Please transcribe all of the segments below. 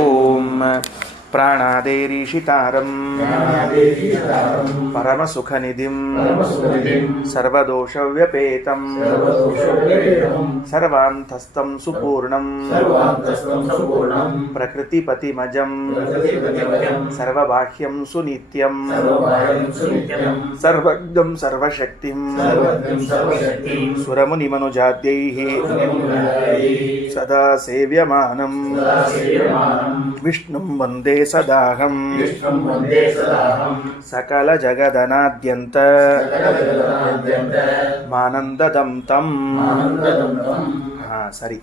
ಓಂ ಪ್ರಾಣಾದೇರೀಶಿತಾರಂ ಪರಮಸುಖನಿಧಿಂ ಸರ್ವದೋಷವ್ಯಪೇತಂ ಸರ್ವಾಂತಸ್ಥಂ ಸುಪೂರ್ಣಂ ಪ್ರಕೃತಿಪತಿಮಜಂ ಸರ್ವಬಾಹ್ಯಂ ಸುನಿತ್ಯಂ ಸರ್ವಜ್ಞಂ ಸರ್ವಶಕ್ತಿಂ ಸುರಮುನಿಮನುಜಾದ್ಯೈಃ ಸದಾ ಸೇವ್ಯಮಾನಂ ವಿಷ್ಣುಂ ವಂದೇ ಸದಾಹಂ ಸಕಲ ಜಗದನಾದ್ಯಂತ ಮಾನಂದದಂ ತಂ. ಸರಿ,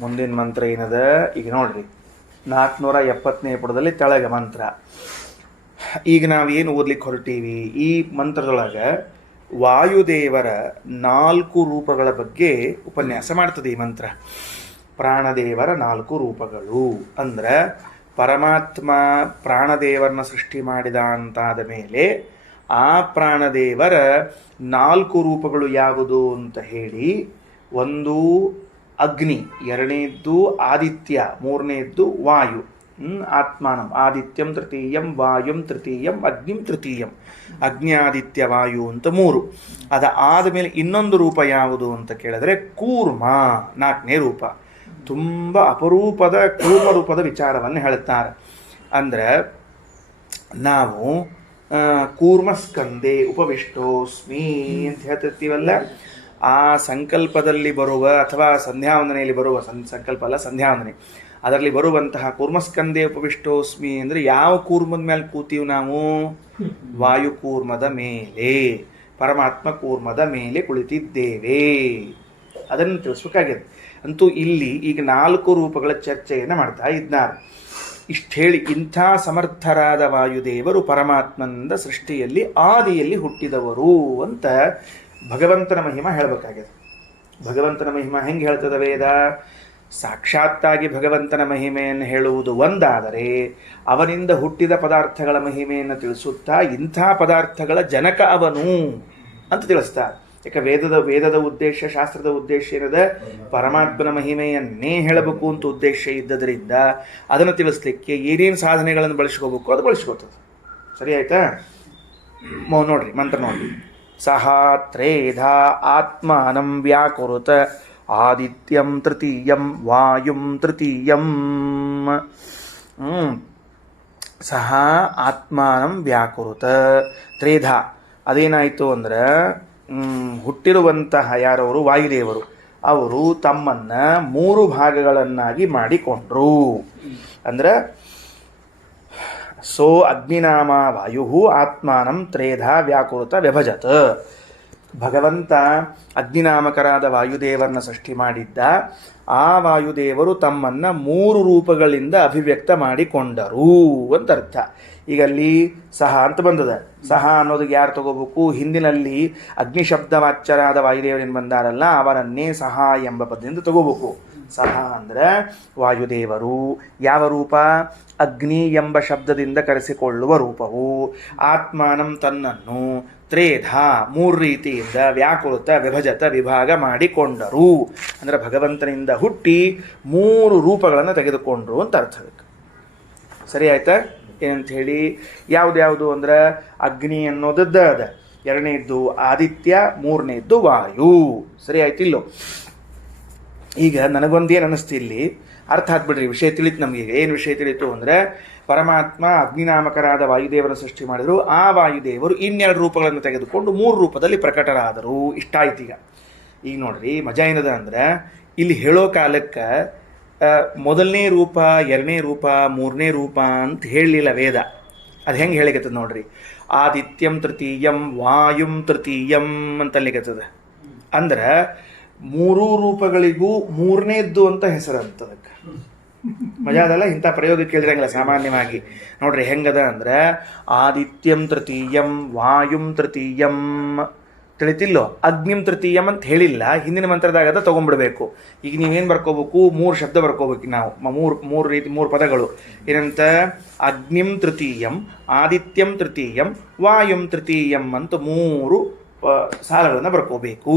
ಮುಂದಿನ ಮಂತ್ರ ಏನದ ಈಗ ನೋಡ್ರಿ. 470ನೇ ಪುಟದಲ್ಲಿ ತೆಳಗ ಮಂತ್ರ. ಈಗ ನಾವೇನು ಓದ್ಲಿಕ್ಕೆ ಹೊರಟೀವಿ, ಈ ಮಂತ್ರದೊಳಗೆ ವಾಯುದೇವರ 4 ರೂಪಗಳ ಬಗ್ಗೆ ಉಪನ್ಯಾಸ ಮಾಡ್ತದೆ ಈ ಮಂತ್ರ. ಪ್ರಾಣದೇವರ 4 ರೂಪಗಳು ಅಂದ್ರೆ ಪರಮಾತ್ಮ ಪ್ರಾಣದೇವರನ್ನ ಸೃಷ್ಟಿ ಮಾಡಿದ ಅಂತಾದ ಮೇಲೆ ಆ ಪ್ರಾಣದೇವರ 4 ರೂಪಗಳು ಯಾವುದು ಅಂತ ಹೇಳಿ, ಒಂದು ಅಗ್ನಿ, ಎರಡನೇದ್ದು ಆದಿತ್ಯ, ಮೂರನೇದ್ದು ವಾಯು. ಆತ್ಮಾನಂ ಆದಿತ್ಯಂ ತೃತೀಯಂ ವಾಯುಂ ತೃತೀಯಂ ಅಗ್ನಿಂ ತೃತೀಯಂ. ಅಗ್ನಿ ಆದಿತ್ಯ ವಾಯು ಅಂತ 3. ಅದ ಆದಮೇಲೆ ಇನ್ನೊಂದು ರೂಪ ಯಾವುದು ಅಂತ ಕೇಳಿದ್ರೆ ಕೂರ್ಮ, 4ನೇ ರೂಪ. ತುಂಬ ಅಪರೂಪದ ಕೂರ್ಮ ರೂಪದ ವಿಚಾರವನ್ನು ಹೇಳ್ತಾರೆ. ಅಂದ್ರೆ ನಾವು ಕೂರ್ಮಸ್ಕಂದೆ ಉಪವಿಷ್ಟೋಸ್ಮಿ ಅಂತ ಹೇಳ್ತಿರ್ತೀವಲ್ಲ, ಆ ಸಂಕಲ್ಪದಲ್ಲಿ ಬರುವ ಅಥವಾ ಸಂಧ್ಯಾವಂದನೆಯಲ್ಲಿ ಬರುವ ಸಂಕಲ್ಪ ಅಲ್ಲ, ಸಂಧ್ಯಾವಂದನೆ, ಅದರಲ್ಲಿ ಬರುವಂತಹ ಕೂರ್ಮಸ್ಕಂದೆ ಉಪವಿಷ್ಟೋಸ್ಮಿ ಅಂದರೆ ಯಾವ ಕೂರ್ಮದ ಮೇಲೆ ಕೂತೀವಿ ನಾವು? ವಾಯು ಕೂರ್ಮದ ಮೇಲೆ, ಪರಮಾತ್ಮ ಕೂರ್ಮದ ಮೇಲೆ ಕುಳಿತಿದ್ದೇವೆ. ಅದನ್ನು ತಿಳಿಸ್ಬೇಕಾಗಿದೆ. ಅಂತೂ ಇಲ್ಲಿ ಈಗ 4 ರೂಪಗಳ ಚರ್ಚೆಯನ್ನು ಮಾಡ್ತಾ ಇದ್ದಾರೆ. ಇಷ್ಟು ಹೇಳಿ, ಇಂಥ ಸಮರ್ಥರಾದ ವಾಯುದೇವರು ಪರಮಾತ್ಮನಿಂದ ಸೃಷ್ಟಿಯಲ್ಲಿ ಆದಿಯಲ್ಲಿ ಹುಟ್ಟಿದವರು ಅಂತ ಭಗವಂತನ ಮಹಿಮಾ ಹೇಳಬೇಕಾಗಿದೆ. ಭಗವಂತನ ಮಹಿಮಾ ಹೆಂಗೆ ಹೇಳ್ತದ ವೇದ? ಸಾಕ್ಷಾತ್ತಾಗಿ ಭಗವಂತನ ಮಹಿಮೆಯನ್ನು ಹೇಳುವುದು ಒಂದಾದರೆ, ಅವನಿಂದ ಹುಟ್ಟಿದ ಪದಾರ್ಥಗಳ ಮಹಿಮೆಯನ್ನು ತಿಳಿಸುತ್ತಾ ಇಂಥ ಪದಾರ್ಥಗಳ ಜನಕ ಅವನು ಅಂತ ತಿಳಿಸ್ತಾರೆ. ಯಾಕೆ ವೇದದ ಉದ್ದೇಶ, ಶಾಸ್ತ್ರದ ಉದ್ದೇಶ ಏನದ? ಪರಮಾತ್ಮನ ಮಹಿಮೆಯನ್ನೇ ಹೇಳಬೇಕು ಅಂತ ಉದ್ದೇಶ ಇದ್ದದರಿಂದ ಅದನ್ನು ತಿಳಿಸ್ಲಿಕ್ಕೆ ಏನೇನು ಸಾಧನೆಗಳನ್ನು ಬಳಸ್ಕೋಬೇಕು ಅದು ಬಳಸ್ಕೋತದೆ. ಸರಿ ಆಯ್ತಾ? ನೋಡ್ರಿ ಮಂತ್ರ ನೋಡ್ರಿ. ಸಹ ತ್ರೇಧಾ ಆತ್ಮಾನಂ ವ್ಯಾಕುರುತ ಆದಿತ್ಯಂ ತೃತೀಯಂ ವಾಯುಂ ತೃತೀಯಂ. ಸಹ ಆತ್ಮಾನಂ ವ್ಯಾಕುರುತ ತ್ರೇಧಾ. ಅದೇನಾಯಿತು ಅಂದ್ರೆ, ಹುಟ್ಟಿರುವಂತಹ ಯಾರವರು? ವಾಯುದೇವರು. ಅವರು ತಮ್ಮನ್ನ 3 ಭಾಗಗಳನ್ನಾಗಿ ಮಾಡಿಕೊಂಡ್ರು. ಅಂದ್ರೆ ಸೋ ಅಗ್ನಿನಾಮ ವಾಯು ಆತ್ಮಾನಂ ತ್ರೇಧಾ ವ್ಯಾಕುರುತ ವ್ಯಭಜತ್. ಭಗವಂತ ಅಗ್ನಿನಾಮಕರಾದ ವಾಯುದೇವರನ್ನ ಸೃಷ್ಟಿ ಮಾಡಿದ್ದ. ಆ ವಾಯುದೇವರು ತಮ್ಮನ್ನ 3 ರೂಪಗಳಿಂದ ಅಭಿವ್ಯಕ್ತ ಮಾಡಿಕೊಂಡರು ಅಂತ ಅರ್ಥ. ಈಗ ಅಲ್ಲಿ ಸಹ ಅಂತ ಬಂದದ. ಸಹ ಅನ್ನೋದಕ್ಕೆ ಯಾರು ತಗೋಬೇಕು? ಹಿಂದಿನಲ್ಲಿ ಅಗ್ನಿ ಶಬ್ದವಾಚ್ಯರಾದ ವಾಯುದೇವರೇನು ಬಂದಾರಲ್ಲ, ಅವರನ್ನೇ ಸಹ ಎಂಬ ಪದದಿಂದ ತಗೋಬೇಕು. ಸಹ ಅಂದ್ರೆ ವಾಯುದೇವರು. ಯಾವ ರೂಪ? ಅಗ್ನಿ ಎಂಬ ಶಬ್ದದಿಂದ ಕರೆಸಿಕೊಳ್ಳುವ ರೂಪವು. ಆತ್ಮಾನಂ ತನ್ನನ್ನು ತ್ರೇಧಾ 3 ರೀತಿಯಿಂದ ವ್ಯಾಕುಲತ ವಿಭಜತ ವಿಭಾಗ ಮಾಡಿಕೊಂಡರು. ಅಂದ್ರೆ ಭಗವಂತನಿಂದ ಹುಟ್ಟಿ 3 ರೂಪಗಳನ್ನು ತೆಗೆದುಕೊಂಡ್ರು ಅಂತ ಅರ್ಥ. ಸರಿ ಆಯ್ತಾ? ಏನಂತ ಹೇಳಿ, ಯಾವ್ದು ಅಂದ್ರೆ ಅಗ್ನಿ ಅನ್ನೋದದ್ದ ಅದ, ಎರಡನೇದ್ದು ಆದಿತ್ಯ, ಮೂರನೇದ್ದು ವಾಯು. ಸರಿ ಆಯ್ತಿಲ್ಲೋ? ಈಗ ನನಗೊಂದೇನು ಅನ್ನಿಸ್ತು, ಇಲ್ಲಿ ಅರ್ಥ ಆಗ್ಬಿಡ್ರಿ, ವಿಷಯ ತಿಳಿತು ನಮಗೆ. ಏನು ವಿಷಯ ತಿಳಿತು ಅಂದ್ರೆ, ಪರಮಾತ್ಮ ಅಗ್ನಿನಾಮಕರಾದ ವಾಯುದೇವರ ಸೃಷ್ಟಿ ಮಾಡಿದ್ರು. ಆ ವಾಯುದೇವರು 2 ರೂಪಗಳನ್ನು ತೆಗೆದುಕೊಂಡು 3 ರೂಪದಲ್ಲಿ ಪ್ರಕಟರಾದರು. ಇಷ್ಟ ಆಯ್ತು. ಈಗ ನೋಡ್ರಿ, ಮಜಾ ಏನದ ಅಂದ್ರೆ, ಇಲ್ಲಿ ಹೇಳೋ ಕಾಲಕ್ಕೆ ಮೊದಲನೇ ರೂಪ, 2ನೇ ರೂಪ, 3ನೇ ರೂಪ ಅಂತ ಹೇಳಲಿಲ್ಲ ವೇದ. ಅದು ಹೆಂಗೆ ಹೇಳಿಕತ್ತದ ನೋಡ್ರಿ. ಆದಿತ್ಯಂ ತೃತೀಯಂ ವಾಯುಂ ತೃತೀಯಂ ಅಂತಲ್ಲಿಕತ್ತದ. ಅಂದ್ರೆ 3 ರೂಪಗಳಿಗೂ 3ನೇದ್ದು ಅಂತ ಹೆಸರಂತದಕ್ಕೆ. ಮಜಾ ಅದಲ್ಲ? ಇಂಥ ಪ್ರಯೋಗ ಕೇಳಿರಂಗಿಲ್ಲ ಸಾಮಾನ್ಯವಾಗಿ. ನೋಡ್ರಿ ಹೆಂಗದ ಅಂದ್ರೆ, ಆದಿತ್ಯಂ ತೃತೀಯಂ ವಾಯುಂ ತೃತೀಯಂ ತಿಳಿತಿಲ್ಲೋ? ಅಗ್ನಿಂ ತೃತೀಯಂ ಅಂತ ಹೇಳಿಲ್ಲ. ಹಿಂದಿನ ಮಂತ್ರದಾಗ ಅದ ತಗೊಂಡ್ಬಿಡ್ಬೇಕು. ಈಗ ನೀವೇನು ಬರ್ಕೋಬೇಕು? 3 ಶಬ್ದ ಬರ್ಕೋಬೇಕು ನಾವು. 3 ಪದಗಳು ಏನಂತ? ಅಗ್ನಿಂ ತೃತೀಯಂ, ಆದಿತ್ಯಂ ತೃತೀಯಂ, ವಾಯುಂ ತೃತೀಯಂ ಅಂತ 3 ಸಾಲಗಳನ್ನು ಬರ್ಕೋಬೇಕು.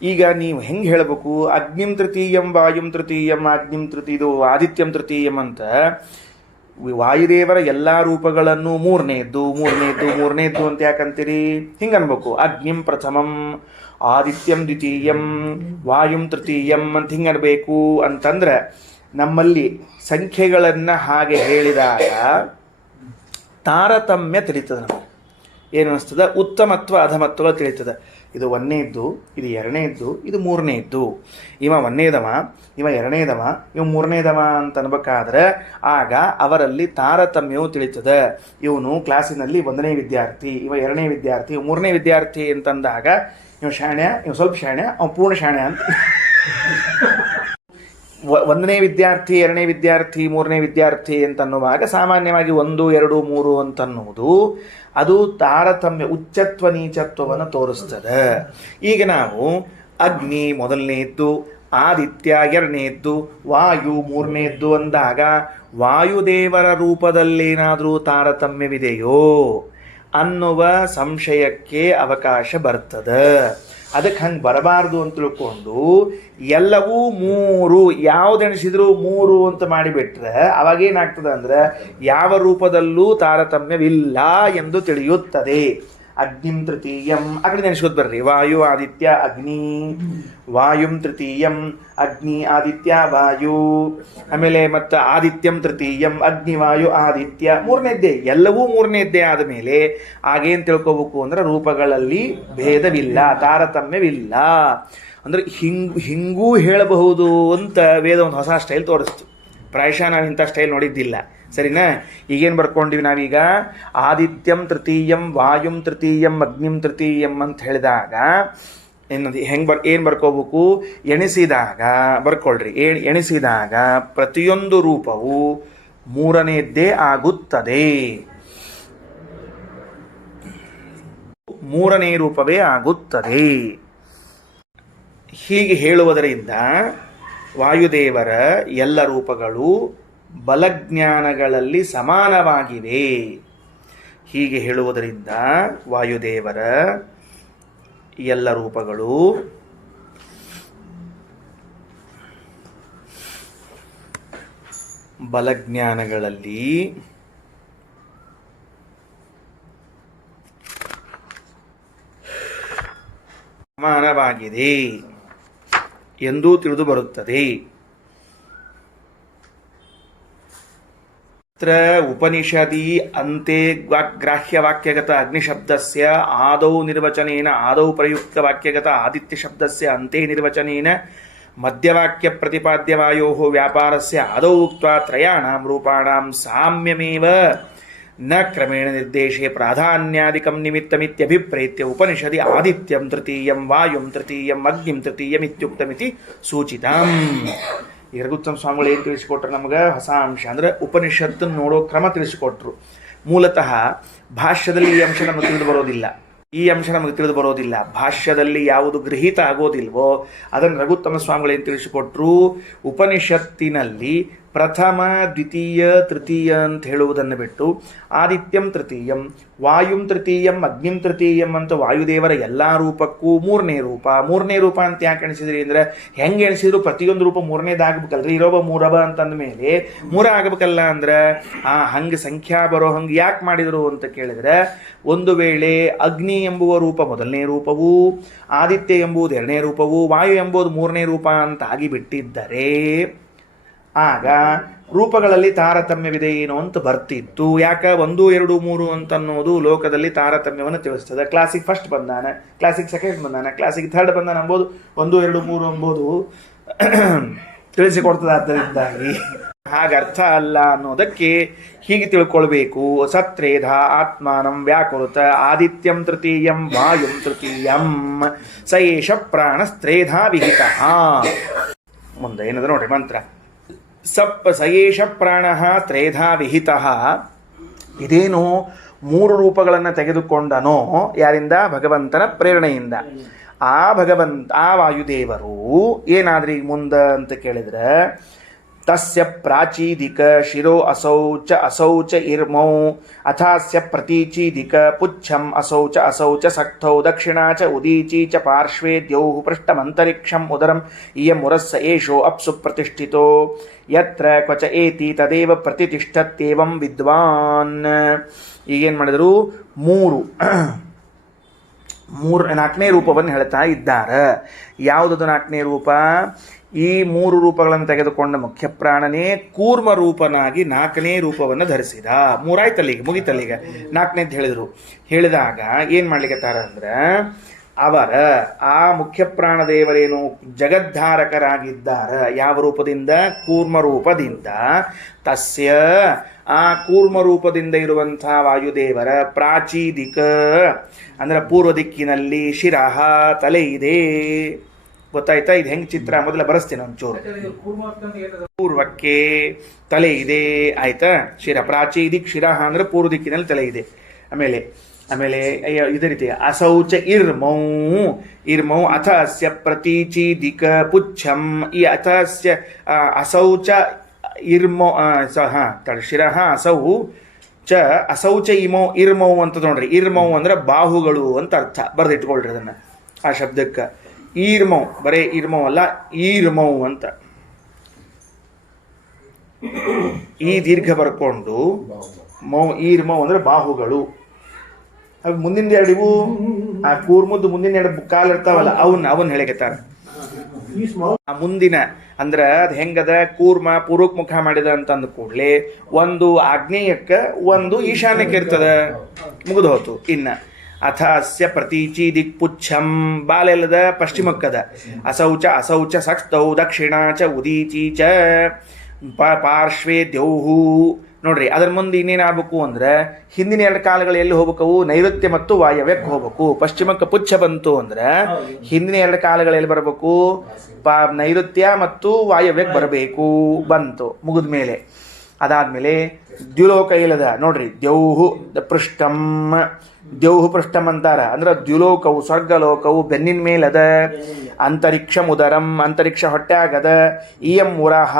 ಈಗ ನೀವು ಹೆಂಗೆ ಹೇಳಬೇಕು, ಅಗ್ನಿಂ ತೃತೀಯಂ ವಾಯುಂ ತೃತೀಯಂ ಅಗ್ನಿಂ ಇದು ಆದಿತ್ಯಂ ತೃತೀಯಂ ಅಂತ ವಾಯುದೇವರ ಎಲ್ಲ ರೂಪಗಳನ್ನು ಮೂರನೇದ್ದು ಅಂತ ಯಾಕಂತೀರಿ? ಹಿಂಗೆ ಅನ್ಬೇಕು. ಅಗ್ನಿಂ ಪ್ರಥಮಂ, ಆದಿತ್ಯಂ ದ್ವಿತೀಯಂ, ವಾಯುಂ ತೃತೀಯಂ ಅಂತ ಹಿಂಗೆ ಅನ್ಬೇಕು. ಅಂತಂದ್ರೆ ನಮ್ಮಲ್ಲಿ ಸಂಖ್ಯೆಗಳನ್ನು ಹಾಗೆ ಹೇಳಿದಾಗ ತಾರತಮ್ಯ ತಿಳಿತದೆ. ನಮಗೆ ಏನು ಅನಿಸ್ತದ? ಉತ್ತಮತ್ವ ಅಧಮತ್ವ ತಿಳಿತದೆ. ಇದು ಒಂದನೇದ್ದು, ಇದು ಎರಡನೇದ್ದು, ಇದು ಮೂರನೇದ್ದು. ಇವ ಒಂದನೇದವ, ಇವ ಎರಡನೇದವ, ಇವ ಮೂರನೇದವ ಅಂತ ಅನ್ಬೇಕಾದ್ರೆ ಆಗ ಅವರಲ್ಲಿ ತಾರತಮ್ಯವು ತಿಳಿತದೆ. ಇವನು ಕ್ಲಾಸಿನಲ್ಲಿ 1ನೇ ವಿದ್ಯಾರ್ಥಿ, ಇವ 2ನೇ ವಿದ್ಯಾರ್ಥಿ, ಇವ 3ನೇ ವಿದ್ಯಾರ್ಥಿ ಅಂತಂದಾಗ ಇವ ಶಾಣ್ಯ, ಇವ ಸ್ವಲ್ಪ ಶಾಣ್ಯ, ಅವ ಪೂರ್ಣ ಶಾಣ್ಯ ಅಂತ. 1ನೇ ವಿದ್ಯಾರ್ಥಿ, 2ನೇ ವಿದ್ಯಾರ್ಥಿ, 3ನೇ ವಿದ್ಯಾರ್ಥಿ ಅಂತನ್ನುವಾಗ ಸಾಮಾನ್ಯವಾಗಿ 1, 2, 3 ಅಂತನ್ನುವುದು ಅದು ತಾರತಮ್ಯ ಉಚ್ಚತ್ವ ನೀಚತ್ವವನ್ನು ತೋರಿಸ್ತದೆ. ಈಗ ನಾವು ಅಗ್ನಿ ಮೊದಲನೇದ್ದು, ಆದಿತ್ಯ ಎರಡನೇದ್ದು, ವಾಯು ಮೂರನೇದ್ದು ಅಂದಾಗ ವಾಯುದೇವರ ರೂಪದಲ್ಲೇನಾದರೂ ತಾರತಮ್ಯವಿದೆಯೋ ಅನ್ನುವ ಸಂಶಯಕ್ಕೆ ಅವಕಾಶ ಬರ್ತದೆ. ಅದಕ್ಕೆ ಹಂಗೆ ಬರಬಾರ್ದು ಅಂತ ತಿಳ್ಕೊಂಡು ಎಲ್ಲವೂ 3 ಯಾವುದೆಣಿಸಿದ್ರು 3 ಅಂತ ಮಾಡಿಬಿಟ್ರೆ ಅವಾಗೇನಾಗ್ತದೆ ಅಂದ್ರೆ ಯಾವ ರೂಪದಲ್ಲೂ ತಾರತಮ್ಯವಿಲ್ಲ ಎಂದು ತಿಳಿಯುತ್ತದೆ. ಅಗ್ನಿಂ ತೃತೀಯಂ ಆ ಕಡೆ ನೆನೆಸ್ಕೊತ್ ಬರ್ರಿ. ವಾಯು ಆದಿತ್ಯ ಅಗ್ನಿ, ವಾಯುಂ ತೃತೀಯಂ ಅಗ್ನಿ ಆದಿತ್ಯ ವಾಯು, ಆಮೇಲೆ ಮತ್ತು ಆದಿತ್ಯಂ ತೃತೀಯಂ ಅಗ್ನಿ ವಾಯು ಆದಿತ್ಯ ಮೂರನೇದ್ದೇ. ಎಲ್ಲವೂ ಮೂರನೇದ್ದೇ ಆದಮೇಲೆ ಆಗೇನು ತಿಳ್ಕೋಬೇಕು ಅಂದ್ರೆ ರೂಪಗಳಲ್ಲಿ ಭೇದವಿಲ್ಲ, ತಾರತಮ್ಯವಿಲ್ಲ. ಅಂದ್ರೆ ಹಿಂಗೂ ಹೇಳಬಹುದು ಅಂತ ವೇದ ಒಂದು ಹೊಸ ಸ್ಟೈಲ್ ತೋರಿಸ್ತು. ಪ್ರಾಯಶಃ ನಾವು ಇಂಥ ಸ್ಟೈಲ್ ನೋಡಿದ್ದಿಲ್ಲ. ಸರಿನಾ? ಈಗೇನು ಬರ್ಕೊಂಡಿವಿ ನಾವೀಗ? ಆದಿತ್ಯಂ ತೃತೀಯಂ ವಾಯುಂ ತೃತೀಯಂ ಅಗ್ನಿಂ ತೃತೀಯಂ ಅಂತ ಹೇಳಿದಾಗ ಏನು ಬರ್ಕೋಬೇಕು? ಎಣಿಸಿದಾಗ ಬರ್ಕೊಳ್ರಿ. ಎಣಿಸಿದಾಗ ಪ್ರತಿಯೊಂದು ರೂಪವು ಮೂರನೇದ್ದೇ ಆಗುತ್ತದೆ. ಮೂರನೇ ರೂಪವೇ ಆಗುತ್ತದೆ. ಹೀಗೆ ಹೇಳುವುದರಿಂದ ವಾಯುದೇವರ ಎಲ್ಲ ರೂಪಗಳು ಬಲಜ್ಞಾನಗಳಲ್ಲಿ ಸಮಾನವಾಗಿವೆ. ಹೀಗೆ ಹೇಳುವುದರಿಂದ ವಾಯುದೇವರ ಎಲ್ಲ ರೂಪಗಳು ಬಲಜ್ಞಾನಗಳಲ್ಲಿ ಸಮಾನವಾಗಿದೆ ಎಂದು ತಿಳಿದು ಬರುತ್ತದೆ. ಉಪನಿಷದಿ ಅಂತೆ ಗ್ರಾಹ್ಯವಾಕ್ಯಗತ ಅಗ್ನಿಶಬ್ದಸ್ಯ ಆದೌ ನಿರ್ವಚನೇನ ಆದೌ ಪ್ರಯುಕ್ತ ವಾಕ್ಯಗತ ಆದಿತ್ಯ ಶಬ್ದಸ್ಯ ಅಂತೆ ನಿರ್ವಚನೇನ ಮಧ್ಯವಾಕ್ಯ ಪ್ರತಿಪಾದ್ಯವಾಯೋ ವ್ಯಾಪಾರಸ್ಯ ಆದೌ ಉಕ್ತ್ವಾ ತ್ರಯಾಣಾಂ ರೂಪಾಣಾಂ ಸಾಮ್ಯಮೇವ ನ ಕ್ರಮೇಣ ನಿರ್ದೇಶೇ ಪ್ರಾಧಾನ್ಯಾದಿಕಂ ನಿಮಿತ್ತಮಿತ್ಯಭಿಪ್ರೇತ್ಯ ಉಪನಿಷದಿ ಆದಿತ್ಯಂ ತೃತೀಯಂ ವಾಯುಂ ತೃತೀಯಂ ಅಗ್ನಿಂ ತೃತೀಯಂ ಇತ್ಯುಕ್ತಮಿತಿ ಸೂಚಿತಂ. ಈ ರಘುತ್ತಮ ಸ್ವಾಮಿಗಳು ಏನು ತಿಳಿಸಿಕೊಟ್ರು ನಮಗೆ? ಹೊಸ ಅಂಶ ಅಂದರೆ ಉಪನಿಷತ್ತನ್ನು ನೋಡೋ ಕ್ರಮ ತಿಳಿಸಿಕೊಟ್ರು. ಮೂಲತಃ ಭಾಷ್ಯದಲ್ಲಿ ಈ ಅಂಶ ನಮಗೆ ತಿಳಿದು ಬರೋದಿಲ್ಲ. ಭಾಷ್ಯದಲ್ಲಿ ಯಾವುದು ಗೃಹೀತ ಆಗೋದಿಲ್ವೋ ಅದನ್ನು ರಘುತ್ತಮ ಸ್ವಾಮಿಗಳು ಏನು ತಿಳಿಸಿಕೊಟ್ರು? ಉಪನಿಷತ್ತಿನಲ್ಲಿ ಪ್ರಥಮ ದ್ವಿತೀಯ ತೃತೀಯ ಅಂತ ಹೇಳುವುದನ್ನು ಬಿಟ್ಟು ಆದಿತ್ಯಂ ತೃತೀಯಂ ವಾಯುಂ ತೃತೀಯಂ ಅಗ್ನಿಂ ತೃತೀಯಂ ಅಂತ ವಾಯುದೇವರ ಎಲ್ಲ ರೂಪಕ್ಕೂ ಮೂರನೇ ರೂಪ ಅಂತ ಯಾಕೆ ಎಣಿಸಿದ್ರಿ ಅಂದರೆ ಹೆಂಗೆ ಎಣಿಸಿದ್ರು ಪ್ರತಿಯೊಂದು ರೂಪ ಮೂರನೇದಾಗಬೇಕಲ್ರಿ. ಇರೋಬ ಮೂರಬ ಅಂತಂದ ಮೇಲೆ ಮೂರ ಆಗಬೇಕಲ್ಲ ಅಂದ್ರೆ ಹಂಗೆ ಸಂಖ್ಯಾ ಬರೋ ಹಂಗೆ ಯಾಕೆ ಮಾಡಿದರು ಅಂತ ಕೇಳಿದ್ರೆ, ಒಂದು ವೇಳೆ ಅಗ್ನಿ ಎಂಬುವ ರೂಪ ಮೊದಲನೇ ರೂಪವು, ಆದಿತ್ಯ ಎಂಬುದು ಎರಡನೇ ರೂಪವು, ವಾಯು ಎಂಬುದು ಮೂರನೇ ರೂಪ ಅಂತ ಆಗಿಬಿಟ್ಟಿದ್ದರೆ ಆಗ ರೂಪಗಳಲ್ಲಿ ತಾರತಮ್ಯವಿದೆ ಏನೋ ಅಂತ ಬರ್ತಿತ್ತು. ಯಾಕೆ? 1, 2, 3 ಅಂತ ಅನ್ನೋದು ಲೋಕದಲ್ಲಿ ತಾರತಮ್ಯವನ್ನು ತಿಳಿಸ್ತದೆ. ಕ್ಲಾಸಿಗೆ ಫಸ್ಟ್ ಬಂದಾನ, ಕ್ಲಾಸಿಗೆ ಸೆಕೆಂಡ್ ಬಂದಾನ, ಕ್ಲಾಸಿಗೆ ಥರ್ಡ್ ಬಂದಾನ ಎಂಬುದು 1, 2, 3 ಎಂಬುದು ತಿಳಿಸಿಕೊಡ್ತದೆ. ಆದ್ದರಿಂದಾಗಿ ಹಾಗರ್ಥ ಅಲ್ಲ ಅನ್ನೋದಕ್ಕೆ ಹೀಗೆ ತಿಳ್ಕೊಳ್ಬೇಕು. ಸತ್ರೇಧ ಆತ್ಮಾನಂ ವ್ಯಾಕುರುತ ಆದಿತ್ಯಂ ತೃತೀಯಂ ವಾಯುಂ ತೃತೀಯಂ ಸ ಏಷ ಪ್ರಾಣಸ್ತ್ರೇಧಾ ವಿಹಿತ. ಮುಂದೆ ಏನದ ನೋಡ್ರಿ ಮಂತ್ರ. ಸಯೇಷ ಪ್ರಾಣ ತ್ರೇಧಾ ವಿಹಿತ. ಇದೇನು 3 ರೂಪಗಳನ್ನು ತೆಗೆದುಕೊಂಡನೋ ಯಾರಿಂದ? ಭಗವಂತನ ಪ್ರೇರಣೆಯಿಂದ. ಆ ವಾಯುದೇವರು ಏನಾದ್ರೂ ಈಗ ಮುಂದೆ ಅಂತ ಕೇಳಿದ್ರೆ ತಸ್ಯ ಪ್ರಾಚೀದಿಕ ಶಿರೋ ಅಸೌ ಚ ಇರ್ಮೌ ಅಥಾಸ್ಯ ಪ್ರತೀಚೀದಿಕ ಪುಚ್ಛಂ ಅಸೌ ಚ ಸಕ್ತೌ ದಕ್ಷಿಣಾ ಚ ಉದೀಚಿ ಚ ಪಾರ್ಶ್ವೇ ದ್ಯೌಃ ಪೃಷ್ಠಮಂತರಿಕ್ಷಂ ಉದರಂ ಇಯಂ ಮುರಸ್ಸ ಏಷೋ ಅಪ್ಸು ಪ್ರತಿಷ್ಠಿತೋ ಯತ್ರ ಕ್ವಚ ಏತಿ ತದೇವ ಪ್ರತಿಷ್ಠತ್ಯೇವಂ ವಿದ್ವಾನ್. ಈಗೇನು ಮಾಡಿದರು, ನಾಲ್ಕನೇ ರೂಪವನ್ನು ಹೇಳ್ತಾ ಇದ್ದಾರೆ. ಯಾವುದದು ನಾಲ್ಕನೇ ರೂಪ? ಈ ಮೂರು ರೂಪಗಳನ್ನು ತೆಗೆದುಕೊಂಡ ಮುಖ್ಯ ಪ್ರಾಣನೇ ಕೂರ್ಮ ರೂಪನಾಗಿ ನಾಲ್ಕನೇ ರೂಪವನ್ನು ಧರಿಸಿದ. ಮೂರಾಯ್ತಲ್ಲಿಗೆ ಮುಗಿತಲ್ಲಿಗೆ ನಾಲ್ಕನೇದು ಹೇಳಿದರು. ಹೇಳಿದಾಗ ಏನು ಮಾಡ್ಲಿಕ್ಕತ್ತಾರ ಅಂದ್ರೆ, ಅವರ ಆ ಮುಖ್ಯ ಪ್ರಾಣದೇವರೇನು ಜಗದ್ಧಾರಕರಾಗಿದ್ದಾರೆ. ಯಾವ ರೂಪದಿಂದ? ಕೂರ್ಮ ರೂಪದಿಂದ. ತಸ್ಯ ಆ ಕೂರ್ಮ ರೂಪದಿಂದ ಇರುವಂಥ ವಾಯುದೇವರ ಪ್ರಾಚೀದಿಕ ಅಂದ್ರೆ ಪೂರ್ವ ದಿಕ್ಕಿನಲ್ಲಿ ಶಿರಃ ತಲೆ ಇದೆ. ಗೊತ್ತಾಯ್ತಾ? ಇದು ಹೆಂಗ್ ಚಿತ್ರ ಮೊದಲ ಬರೆಸ್ತೀನಿ ಒಂಚೂರು. ಪೂರ್ವಕ್ಕೆ ತಲೆ ಇದೆ, ಆಯ್ತಾ? ಪ್ರಾಚೀದಿಕ್ ಶಿರಃ ಅಂದ್ರೆ ಪೂರ್ವ ದಿಕ್ಕಿನಲ್ಲಿ ತಲೆ ಇದೆ. ಆಮೇಲೆ ಇದೇ ರೀತಿ ಅಸೌಚ ಇರ್ಮೌ ಅಥ ಅಸ್ಯ ಪ್ರತೀಚೀದಿಕ ಪುಚ್ಛಂ. ಈ ಅಥ ಅಸ್ಯ ಅಸೌಚ ಇರ್ಮೌ ಶಿರಃ ಅಸೌಚ ಇರ್ಮೌ ಅಂತ ನೋಡ್ರಿ. ಇರ್ಮೌ ಅಂದ್ರೆ ಬಾಹುಗಳು ಅಂತ ಅರ್ಥ. ಬರೆದಿಟ್ಕೊಳ್ರಿ ಅದನ್ನ. ಆ ಶಬ್ದಕ್ಕೆ ಈರ್ಮೌ, ಬರೇ ಇರ್ಮೌ ಅಲ್ಲ, ಈರ್ಮೌ ಅಂತ ಈ ದೀರ್ಘ ಬರ್ಕೊಂಡು ಈರ್ಮೌ ಅಂದ್ರೆ ಬಾಹುಗಳು. ಮುಂದಿನ ಎರಡಿವು ಆ ಕೂರ್ಮದ್ದು ಮುಂದಿನ ಎರಡು ಕಾಲು ಇರ್ತಾವಲ್ಲ ಅವನ್ ಹೇಳಿಕತ್ತಾರ. ಆ ಮುಂದಿನ ಅಂದ್ರ ಅದ್ ಹೆಂಗದ, ಕೂರ್ಮ ಪೂರ್ವಕ್ ಮುಖ ಮಾಡಿದ ಅಂತ ಅಂದ ಕೂಡ್ಲೆ ಒಂದು ಆಗ್ನೇಯಕ್ಕ ಒಂದು ಈಶಾನ್ಯಕ್ಕೆ ಇರ್ತದ, ಮುಗಿದು ಹೋತು. ಇನ್ನ ಅಥ ಅಸ್ಯ ಪ್ರತೀಚಿ ದಿಕ್ ಪುಚ್ಛಂ, ಬಾಲೆಲ್ಲದ ಪಶ್ಚಿಮಕ್ಕದ. ಅಸೌಚ ಸಕ್ತೌ ದಕ್ಷಿಣಾ ಚ ಉದೀಚಿ ಚ ಪಾರ್ಶ್ವೇ ದ್ಯೌಹು. ನೋಡ್ರಿ, ಅದ್ರ ಮುಂದೆ ಇನ್ನೇನಾಗಬೇಕು ಅಂದ್ರೆ ಹಿಂದಿನ ಎರಡು ಕಾಲಗಳು ಎಲ್ಲಿ ಹೋಗ್ಬೇಕು? ನೈಋತ್ಯ ಮತ್ತು ವಾಯವ್ಯಕ್ಕೆ ಹೋಗ್ಬೇಕು. ಪಶ್ಚಿಮಕ್ಕೆ ಪುಚ್ಛ ಬಂತು ಅಂದ್ರೆ ಹಿಂದಿನ ಎರಡು ಕಾಲಗಳು ಎಲ್ಲಿ ಬರಬೇಕು? ನೈಋತ್ಯ ಮತ್ತು ವಾಯವ್ಯಕ್ಕೆ ಬರಬೇಕು. ಬಂತು, ಮುಗಿದ ಮೇಲೆ ಅದಾದ್ಮೇಲೆ ದ್ಯುಲೋಕ ಇಲ್ಲದ ನೋಡ್ರಿ, ದ್ಯೌಹು ಪೃಷ್ಠಂ ಅಂತಾರ. ಅಂದ್ರೆ ದ್ಯುಲೋಕವು ಸ್ವರ್ಗಲೋಕವು ಬೆನ್ನಿನ ಮೇಲದ. ಅಂತರಿಕ್ಷ ಮುದರಂ, ಅಂತರಿಕ್ಷ ಹೊಟ್ಟೆ ಆಗದ. ಇಯಂ ಉರಹ,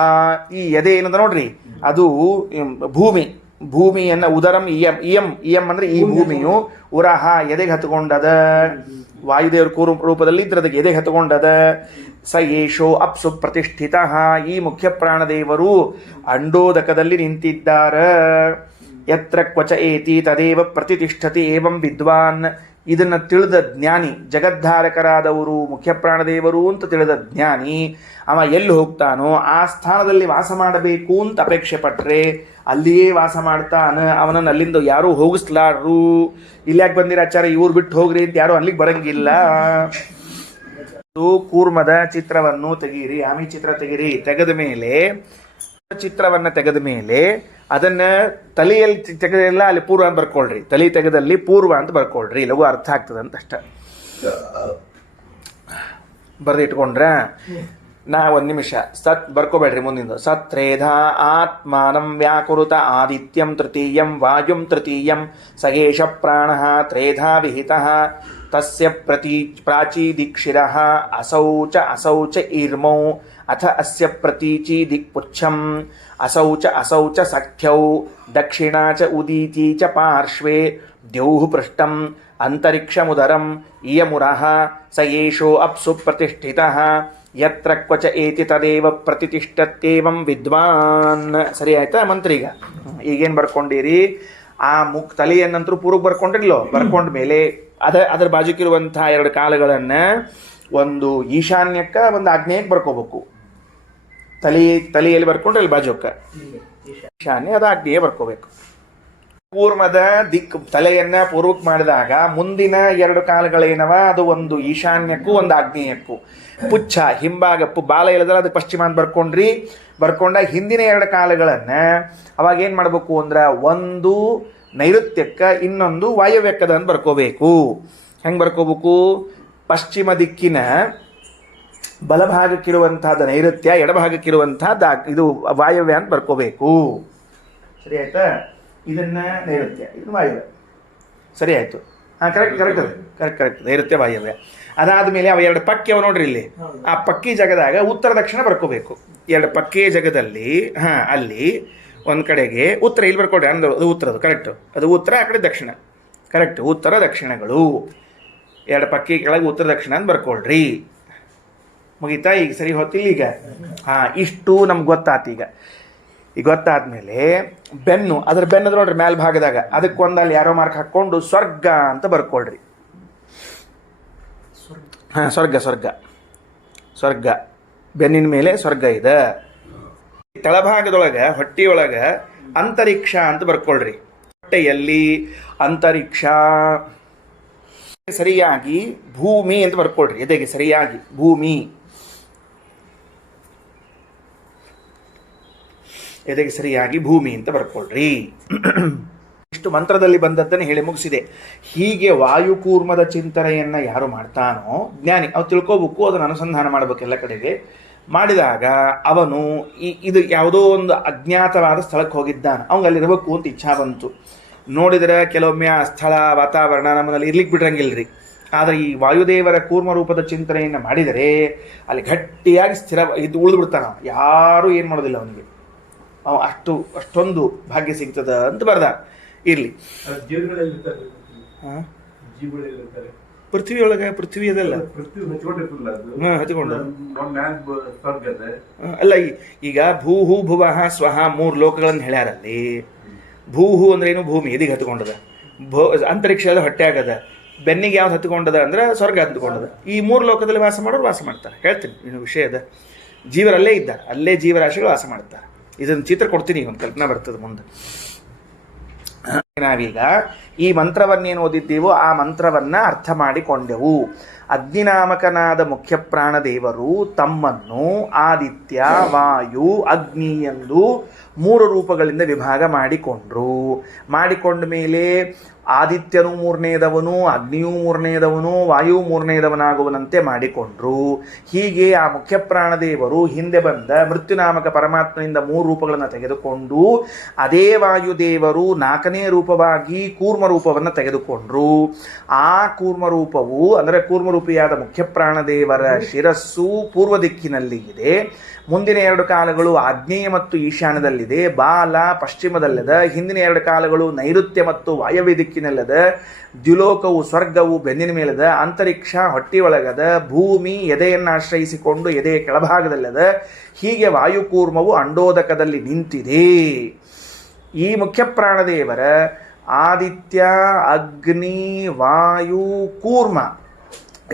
ಈ ಎದೆ ಏನದ ನೋಡ್ರಿ, ಅದು ಭೂಮಿಯನ್ನ ಉದರಂ ಇಯಂ ಅಂದ್ರೆ ಈ ಭೂಮಿಯು, ಉರಹ ಎದೆಗೆ ಹತ್ಕೊಂಡದ. ವಾಯುದೇವ್ರ ರೂಪದಲ್ಲಿ ಇದ್ರದಕ್ಕೆ ಎದೆಗೆ ಹತ್ಕೊಂಡದ. ಸ ಯೇಷೋ ಅಪ್ಸು ಪ್ರತಿಷ್ಠಿತ, ಈ ಮುಖ್ಯ ಪ್ರಾಣದೇವರು ಅಂಡೋದಕದಲ್ಲಿ ನಿಂತಿದ್ದಾರ. ಯತ್ರ ಕ್ವಚ ಏತಿ ತದೇವ ಪ್ರತಿಷ್ಠತಿ ಏವಂ ವಿದ್ವಾನ್. ಇದನ್ನು ತಿಳಿದ ಜ್ಞಾನಿ, ಜಗದ್ಧಾರಕರಾದವರು ಮುಖ್ಯ ಪ್ರಾಣದೇವರು ಅಂತ ತಿಳಿದ ಜ್ಞಾನಿ ಅವ ಎಲ್ಲಿ ಹೋಗ್ತಾನೋ ಆ ಸ್ಥಾನದಲ್ಲಿ ವಾಸ ಮಾಡಬೇಕು ಅಂತ ಅಪೇಕ್ಷೆ ಪಟ್ರೆ ಅಲ್ಲಿಯೇ ವಾಸ ಮಾಡ್ತಾನ. ಅವನನ್ನು ಅಲ್ಲಿಂದ ಯಾರೂ ಹೋಗಿಸ್ಲಾರ್ರು. ಇಲ್ಯಾಕೆ ಬಂದಿರ ಆಚಾರ್ಯ, ಇವ್ರು ಬಿಟ್ಟು ಹೋಗ್ರಿ ಅಂತ ಯಾರು ಅಲ್ಲಿಗೆ ಬರಂಗಿಲ್ಲ. ಕೂರ್ಮದ ಚಿತ್ರವನ್ನು ತೆಗೀರಿ, ಆಮಿ ಚಿತ್ರ ತೆಗೀರಿ. ಚಿತ್ರವನ್ನು ತೆಗೆದ ಮೇಲೆ ಅದನ್ನ ತಲೆಯಲ್ಲಿ ತೆಗೆದಿಲ್ಲ, ಅಲ್ಲಿ ಪೂರ್ವ ಅಂತ ಬರ್ಕೊಳ್ರಿ. ತಲೆ ತೆಗೆದಲ್ಲಿ ಪೂರ್ವ ಅಂತ ಬರ್ಕೊಳ್ರಿ, ಲಘು ಅರ್ಥ ಆಗ್ತದೆ ಅಂತ ಅಷ್ಟ ಬರೆದಿಟ್ಕೊಂಡ್ರ. ನಾ ಒಂದ್ ನಿಮಿಷ ಬರ್ಕೋಬೇಡ್ರಿ ಮುಂದಿಂದ. ಸತ್ರೇಧ ಆತ್ಮಾನಂ ವ್ಯಾಕುರುತ ಆದಿತ್ಯಂ ತೃತೀಯಂ ವಾಯುಂ ತೃತೀಯಂ ಸಗೇಶ ಪ್ರಾಣ ತ್ರೇಧಾ ವಿಹಿತ. ತಸ್ಯ ಪ್ರಾಚೀದಿಕ್ಷಿರಃ ಅಸೌ ಚ ಈರ್ಮೌ ಅಥ ಅಸ್ಯ ಪ್ರತೀಚಿ ದಿಕ್ಪುಚ್ಛಂ ಅಸೌ ಚ ಸಖ್ಯೌ ದಕ್ಷಿಣಾ ಚ ಉದೀಚಿ ಚ ಪಾರ್ಶ್ವೇ ದ್ಯೌಃ ಪೃಷ್ಠಂ ಅಂತರಿಕ್ಷಮುದರಂ ಇಯಮುರಃ ಸ ಯೇಷೋ ಅಪ್ಸು ಪ್ರತಿಷ್ಠಿತಃ ಯತ್ರ ಕ್ವಚ ಏತಿ ತದೇವ ಪ್ರತಿಷ್ಠತ್ಯೇವಂ ವಿದ್ವಾನ್. ಸರಿ ಆಯ್ತಾ ಮಂತ್ರೀಗ? ಈಗೇನು ಬರ್ಕೊಂಡಿರಿ? ಆ ತಲೆಯನ್ನಂತರೂ ಪೂರ್ವಕ್ಕೆ ಬರ್ಕೊಂಡಿರ್ಲೋ, ಬರ್ಕೊಂಡ ಮೇಲೆ ಅದರ ಬಾಜುಕಿರುವಂತಹ ಎರಡು ಕಾಲುಗಳನ್ನ ಒಂದು ಈಶಾನ್ಯಕ್ಕ ಒಂದು ಆಗ್ನೇಯಕ್ಕೆ ಬರ್ಕೋಬೇಕು. ತಲೆಯಲ್ಲಿ ಬರ್ಕೊಂಡ್ರೆ ಅಲ್ಲಿ ಬಾಜುಕ್ಕ ಈಶಾನ್ಯ, ಅದು ಆಗ್ನೇಯ ಬರ್ಕೋಬೇಕು. ಕೂರ್ಮದ ತಲೆಯನ್ನ ಪೂರ್ವಕ್ಕೆ ಮಾಡಿದಾಗ ಮುಂದಿನ ಎರಡು ಕಾಲುಗಳೇನವ ಅದು ಒಂದು ಈಶಾನ್ಯಕ್ಕೂ ಒಂದು ಆಗ್ನೇಯಕ್ಕೂ. ಪುಚ್ಛ ಹಿಂಭಾಗ ಬಾಲ ಇಲ್ಲದ್ರೆ ಅದು ಪಶ್ಚಿಮ ಅಂತ ಬರ್ಕೊಂಡ ಹಿಂದಿನ ಎರಡು ಕಾಲುಗಳನ್ನ ಅವಾಗ ಏನ್ ಮಾಡ್ಬೇಕು ಅಂದ್ರ ಒಂದು ನೈಋತ್ಯಕ್ಕ ಇನ್ನೊಂದು ವಾಯವ್ಯಕ್ಕದ ಅಂತ ಬರ್ಕೋಬೇಕು. ಹೆಂಗ್ ಬರ್ಕೋಬೇಕು? ಪಶ್ಚಿಮ ದಿಕ್ಕಿನ ಬಲಭಾಗಕ್ಕಿರುವಂತಹದ್ದು ನೈಋತ್ಯ, ಎಡಭಾಗಕ್ಕಿರುವಂತಹದ್ದು ಇದು ವಾಯವ್ಯ ಅಂತ ಬರ್ಕೋಬೇಕು. ಸರಿ ಆಯ್ತಾ? ಇದನ್ನ ನೈಋತ್ಯ, ಇದನ್ನ ವಾಯವ್ಯ. ಸರಿ ಆಯ್ತು. ಕರೆಕ್ಟ್ ನೈಋತ್ಯ ವಾಯವ್ಯ. ಅದಾದ್ಮೇಲೆ ಅವ ಎರಡು ಪಕ್ಕಿ ಅವ ನೋಡ್ರಿ ಇಲ್ಲಿ, ಆ ಪಕ್ಕಿ ಜಾಗದಾಗ ಉತ್ತರ ದಕ್ಷಿಣ ಬರ್ಕೋಬೇಕು. ಎರಡು ಪಕ್ಕಿ ಜಾಗದಲ್ಲಿ ಅಲ್ಲಿ ಒಂದ್ ಕಡೆಗೆ ಉತ್ತರ ಇಲ್ಲಿ ಬರ್ಕೊಡ್ರಿ, ಅಂದ್ರೆ ಅದು ಉತ್ತರದು ಕರೆಕ್ಟ್, ಅದು ಉತ್ತರ, ಆ ಕಡೆ ದಕ್ಷಿಣ ಕರೆಕ್ಟ್, ಉತ್ತರ ದಕ್ಷಿಣಗಳು ಎರಡು ಪಕ್ಕಿ ಕೆಳಗೆ ಉತ್ತರ ದಕ್ಷಿಣ ಅಂತ ಬರ್ಕೊಳ್ರಿ. ಮುಗೀತಾ? ಈಗ ಸರಿ ಹೊತ್ತಿಲ್ಲ ಈಗ. ಇಷ್ಟು ನಮ್ಗೆ ಗೊತ್ತಾತು. ಈಗ ಗೊತ್ತಾದ್ಮೇಲೆ ಬೆನ್ನು, ಅದ್ರ ಬೆನ್ನದ ನೋಡ್ರಿ ಮೇಲ್ ಭಾಗದಾಗ ಅದಕ್ಕೊಂದಲ್ಲಿ ಯಾರೋ ಮಾರ್ಕ್ ಹಾಕೊಂಡು ಸ್ವರ್ಗ ಅಂತ ಬರ್ಕೊಳ್ರಿ. ಸ್ವರ್ಗ ಸ್ವರ್ಗ ಸ್ವರ್ಗ, ಬೆನ್ನಿನ ಮೇಲೆ ಸ್ವರ್ಗ ಇದೆ. ತಳಭಾಗದೊಳಗ ಹೊಟ್ಟೆಯೊಳಗ ಅಂತರಿಕ್ಷ ಅಂತ ಬರ್ಕೊಳ್ರಿ. ಹೊಟ್ಟೆಯಲ್ಲಿ ಅಂತರಿಕ್ಷ, ಸರಿಯಾಗಿ ಭೂಮಿ ಅಂತ ಬರ್ಕೊಳ್ರಿ. ಎದೆಗೆ ಸರಿಯಾಗಿ ಭೂಮಿ, ಎದೆಗೆ ಸರಿಯಾಗಿ ಭೂಮಿ ಅಂತ ಬರ್ಕೊಳ್ರಿ. ಇಷ್ಟು ಮಂತ್ರದಲ್ಲಿ ಬಂದದ್ದನ್ನು ಹೇಳಿ ಮುಗಿಸಿದೆ. ಹೀಗೆ ವಾಯುಕೂರ್ಮದ ಚಿಂತನೆಯನ್ನ ಯಾರು ಮಾಡ್ತಾನೋ ಜ್ಞಾನಿ, ಅವು ತಿಳ್ಕೋಬೇಕು, ಅದನ್ನು ಅನುಸಂಧಾನ ಮಾಡಬೇಕು ಎಲ್ಲ ಕಡೆಗೆ. ಮಾಡಿದಾಗ ಅವನು ಇದು ಯಾವುದೋ ಒಂದು ಅಜ್ಞಾತವಾದ ಸ್ಥಳಕ್ಕೆ ಹೋಗಿದ್ದಾನೆ, ಅವಂಗೆ ಅಲ್ಲಿರಬೇಕು ಅಂತ ಇಚ್ಛಾ ಬಂತು. ನೋಡಿದರೆ ಕೆಲವೊಮ್ಮೆ ಆ ಸ್ಥಳ ವಾತಾವರಣ ನಮ್ಮಲ್ಲಿ ಇರ್ಲಿಕ್ಕೆ ಬಿಟ್ರಂಗಿಲ್ರಿ. ಆದರೆ ಈ ವಾಯುದೇವರ ಕೂರ್ಮ ರೂಪದ ಚಿಂತನೆಯನ್ನು ಮಾಡಿದರೆ ಅಲ್ಲಿ ಗಟ್ಟಿಯಾಗಿ ಸ್ಥಿರ ಇದು ಉಳಿದು ಬಿಡ್ತಾನ, ಯಾರೂ ಏನು ಮಾಡೋದಿಲ್ಲ ಅವನಿಗೆ. ಅವ ಅಷ್ಟೊಂದು ಭಾಗ್ಯ ಸಿಗ್ತದ ಅಂತ ಬರ್ದ. ಇರ್ಲಿ, ಪೃಥ್ವಿ ಒಳಗೆ, ಪೃಥ್ವಿ ಅದಲ್ಲ ಹಚ್ಕೊಂಡು ಅಲ್ಲ. ಈಗ ಭೂಹು ಭುವಃ ಸ್ವಹ 3 ಲೋಕಗಳನ್ನು ಹೇಳ್ಯಾರಲ್ಲಿ. ಭೂಹು ಅಂದ್ರೆ ಏನು? ಭೂಮಿ ಎದಿಗೆ ಹತ್ಕೊಂಡದ. ಅಂತರಿಕ್ಷದ ಹೊಟ್ಟೆ ಆಗದ. ಬೆನ್ನಿಗೆ ಯಾವ್ದು ಹತ್ಕೊಂಡದ ಅಂದ್ರೆ ಸ್ವರ್ಗ ಹತ್ಕೊಂಡದ. ಈ 3 ಲೋಕದಲ್ಲಿ ವಾಸ ಮಾಡೋರು ವಾಸ ಮಾಡ್ತಾರೆ. ಹೇಳ್ತೀನಿ ಇನ್ನು ವಿಷಯದ. ಜೀವರಲ್ಲೇ ಇದ್ದಾರೆ, ಅಲ್ಲೇ ಜೀವರಾಶಿಗಳು ವಾಸ ಮಾಡ್ತಾರೆ. ಇದನ್ನು ಚಿತ್ರ ಕೊಡ್ತೀನಿ, ಒಂದು ಕಲ್ಪನಾ ಬರ್ತದೆ ಮುಂದೆ. ನಾವೀಗ ಈ ಮಂತ್ರವನ್ನೇನು ಓದಿದ್ದೀವೋ ಆ ಮಂತ್ರವನ್ನ ಅರ್ಥ ಮಾಡಿಕೊಂಡೆವು. ಅಗ್ನಿನಾಮಕನಾದ ಮುಖ್ಯ ಪ್ರಾಣದೇವರು ತಮ್ಮನ್ನು ಆದಿತ್ಯ, ವಾಯು, ಅಗ್ನಿ ಎಂದು 3 ರೂಪಗಳಿಂದ ವಿಭಾಗ ಮಾಡಿಕೊಂಡ ಮೇಲೆ ಆದಿತ್ಯನು 3ನೇದವನು, ಅಗ್ನಿಯೂ 3ನೇದವನು, ವಾಯು 3ನೇದವನಾಗುವನಂತೆ ಮಾಡಿಕೊಂಡ್ರು. ಹೀಗೆ ಆ ಮುಖ್ಯ ಪ್ರಾಣದೇವರು ಹಿಂದೆ ಬಂದ ಮೃತ್ಯುನಾಮಕ ಪರಮಾತ್ಮನಿಂದ 3 ರೂಪಗಳನ್ನು ತೆಗೆದುಕೊಂಡು ಅದೇ ವಾಯುದೇವರು 4ನೇ ರೂಪವಾಗಿ ಕೂರ್ಮ ರೂಪವನ್ನು ತೆಗೆದುಕೊಂಡ್ರು. ಆ ಕೂರ್ಮ ರೂಪವು ಅಂದರೆ ಕೂರ್ಮರೂಪಿಯಾದ ಮುಖ್ಯ ಪ್ರಾಣದೇವರ ಶಿರಸ್ಸು ಪೂರ್ವ ದಿಕ್ಕಿನಲ್ಲಿ ಇದೆ. ಮುಂದಿನ 2 ಕಾಲಗಳು ಆಗ್ನೇಯ ಮತ್ತು ಈಶಾನ್ಯದಲ್ಲಿದೆ. ಬಾಲ ಪಶ್ಚಿಮದಲ್ಲದ. ಹಿಂದಿನ 2 ಕಾಲಗಳು ನೈಋತ್ಯ ಮತ್ತು ವಾಯವ್ಯ ದಿಕ್ಕಿನಲ್ಲದ. ದ್ಯುಲೋಕವು ಸ್ವರ್ಗವು ಬೆನ್ನಿನ ಮೇಲದ. ಅಂತರಿಕ್ಷ ಹೊಟ್ಟೆಯೊಳಗದ. ಭೂಮಿ ಎದೆಯನ್ನು ಆಶ್ರಯಿಸಿಕೊಂಡು ಎದೆಯ ಕೆಳಭಾಗದಲ್ಲದ. ಹೀಗೆ ವಾಯುಕೂರ್ಮವು ಅಂಡೋದಕದಲ್ಲಿ ನಿಂತಿದೆ. ಈ ಮುಖ್ಯ ಪ್ರಾಣದೇವರ ಆದಿತ್ಯ, ಅಗ್ನಿ, ವಾಯು, ಕೂರ್ಮ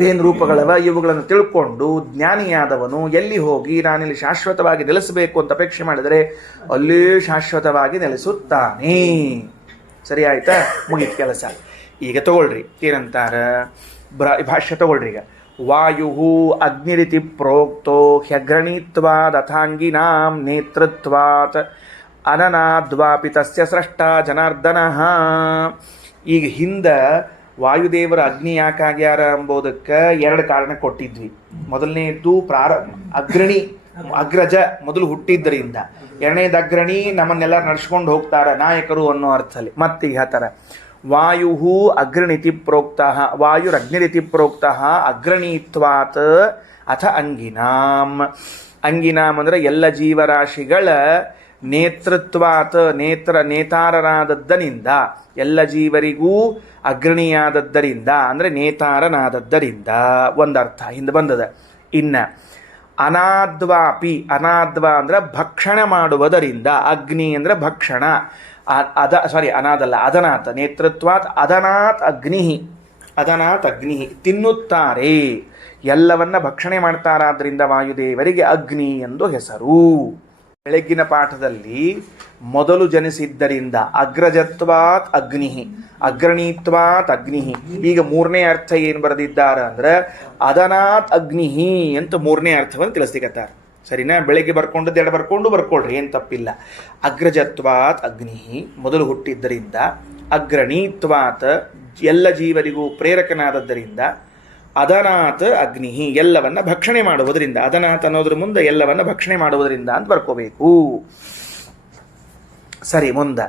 ಏನು ರೂಪಗಳವ ಇವುಗಳನ್ನು ತಿಳ್ಕೊಂಡು ಜ್ಞಾನಿಯಾದವನು ಎಲ್ಲಿ ಹೋಗಿ ನಾನಿಲ್ಲಿ ಶಾಶ್ವತವಾಗಿ ನೆಲೆಸಬೇಕು ಅಂತ ಅಪೇಕ್ಷೆ ಮಾಡಿದರೆ ಅಲ್ಲೇ ಶಾಶ್ವತವಾಗಿ ನೆಲೆಸುತ್ತಾನೆ. ಸರಿ ಆಯ್ತಾ? ಮುಗಿದ ಕೆಲಸ. ಈಗ ತಗೊಳ್ರಿ, ಏನಂತಾರ ಭಾಷ್ಯ ತಗೊಳ್ರಿ. ಈಗ ವಾಯು ಅಗ್ನಿರಿತಿ ಪ್ರೋಕ್ತೋ ಹ್ಯಗ್ರಣೀತ್ವಾದ್ ಅಥಾಂಗಿನಾಂ ನೇತೃತ್ವಾತ್ ಅನನಾದ್ವಾಪಿ ತಸ್ಯ ಸ್ರಷ್ಟ ಜನಾರ್ದನಃ. ಈಗ ಹಿಂದೆ ವಾಯುದೇವರ ಅಗ್ನಿ ಯಾಕಾಗ್ಯಾರ ಎಂಬುದಕ್ಕೆ 2 ಕಾರಣ ಕೊಟ್ಟಿದ್ವಿ. ಮೊದಲನೇದ್ದು ಅಗ್ರಣಿ, ಅಗ್ರಜ ಮೊದಲು ಹುಟ್ಟಿದ್ದರಿಂದ. 2ನೇದು ಅಗ್ರಣಿ, ನಮ್ಮನ್ನೆಲ್ಲ ನಡ್ಸ್ಕೊಂಡು ಹೋಗ್ತಾರ, ನಾಯಕರು ಅನ್ನೋ ಅರ್ಥದಲ್ಲಿ. ಮತ್ತೆ ಈಗ ಹೇಳ್ತಾರ ವಾಯು ಅಗ್ರಣಿತಿ ಪ್ರೋಕ್ತ, ವಾಯುರಗ್ನಿರಿತಿ ಪ್ರೋಕ್ತ ಅಗ್ರಣೀತ್ವಾತ್ ಅಥ ಅಂಗಿನಾಂ. ಅಂಗಿನಾಂ ಅಂದರೆ ಎಲ್ಲ ಜೀವರಾಶಿಗಳ ನೇತೃತ್ವಾತ್, ನೇತಾರನಾದದ್ದನಿಂದ, ಎಲ್ಲ ಜೀವರಿಗೂ ಅಗ್ರಣಿಯಾದದ್ದರಿಂದ ಅಂದರೆ ನೇತಾರನಾದದ್ದರಿಂದ ಒಂದರ್ಥ ಹಿಂದೆ ಬಂದದ. ಇನ್ನ ಅನಾದ್ವಾಪಿ, ಅನಾದ್ವ ಅಂದ್ರೆ ಭಕ್ಷಣೆ ಮಾಡುವುದರಿಂದ. ಅಗ್ನಿ ಅಂದ್ರೆ ಭಕ್ಷಣ, ಅನಾದಲ್ಲ, ಅದನಾತ್. ನೇತೃತ್ವಾತ್ ಅದನಾತ್ ಅಗ್ನಿ, ಅದನಾತ್ ಅಗ್ನಿ ತಿನ್ನುತ್ತಾರೆ, ಎಲ್ಲವನ್ನ ಭಕ್ಷಣೆ ಮಾಡ್ತಾರಾದ್ರಿಂದ ವಾಯುದೇವರಿಗೆ ಅಗ್ನಿ ಎಂದು ಹೆಸರು. ಬೆಳಗ್ಗಿನ ಪಾಠದಲ್ಲಿ ಮೊದಲು ಜನಿಸಿದ್ದರಿಂದ ಅಗ್ರಜತ್ವಾತ್ ಅಗ್ನಿ, ಅಗ್ರಣೀತ್ವಾತ್ ಅಗ್ನಿ. ಈಗ 3ನೇ ಅರ್ಥ ಏನು ಬರೆದಿದ್ದಾರೆ ಅಂದ್ರೆ ಅದನಾತ್ ಅಗ್ನಿ ಅಂತ 3ನೇ ಅರ್ಥವನ್ನು ತಿಳಿಸ್ಲಿಕ್ಕತ್ತಾರೆ. ಸರಿನಾ? ಬೆಳಗ್ಗೆ ಬರ್ಕೊಂಡದ್ದು 2 ಬರ್ಕೊಳ್ರಿ, ಏನು ತಪ್ಪಿಲ್ಲ. ಅಗ್ರಜತ್ವಾತ್ ಅಗ್ನಿ ಮೊದಲು ಹುಟ್ಟಿದ್ದರಿಂದ, ಅಗ್ರಣೀತ್ವಾತ್ ಎಲ್ಲ ಜೀವರಿಗೂ ಪ್ರೇರಕನಾದದ್ದರಿಂದ, ಅದನಾತ್ ಅಗ್ನಿ ಎಲ್ಲವನ್ನ ಭಕ್ಷಣೆ ಮಾಡುವುದರಿಂದ. ಅದನಾತ್ ಅನ್ನೋದ್ರ ಮುಂದೆ ಎಲ್ಲವನ್ನ ಭಕ್ಷಣೆ ಮಾಡುವುದರಿಂದ ಅಂತ ಬರ್ಕೋಬೇಕು. ಸರಿ, ಮುಂದೆ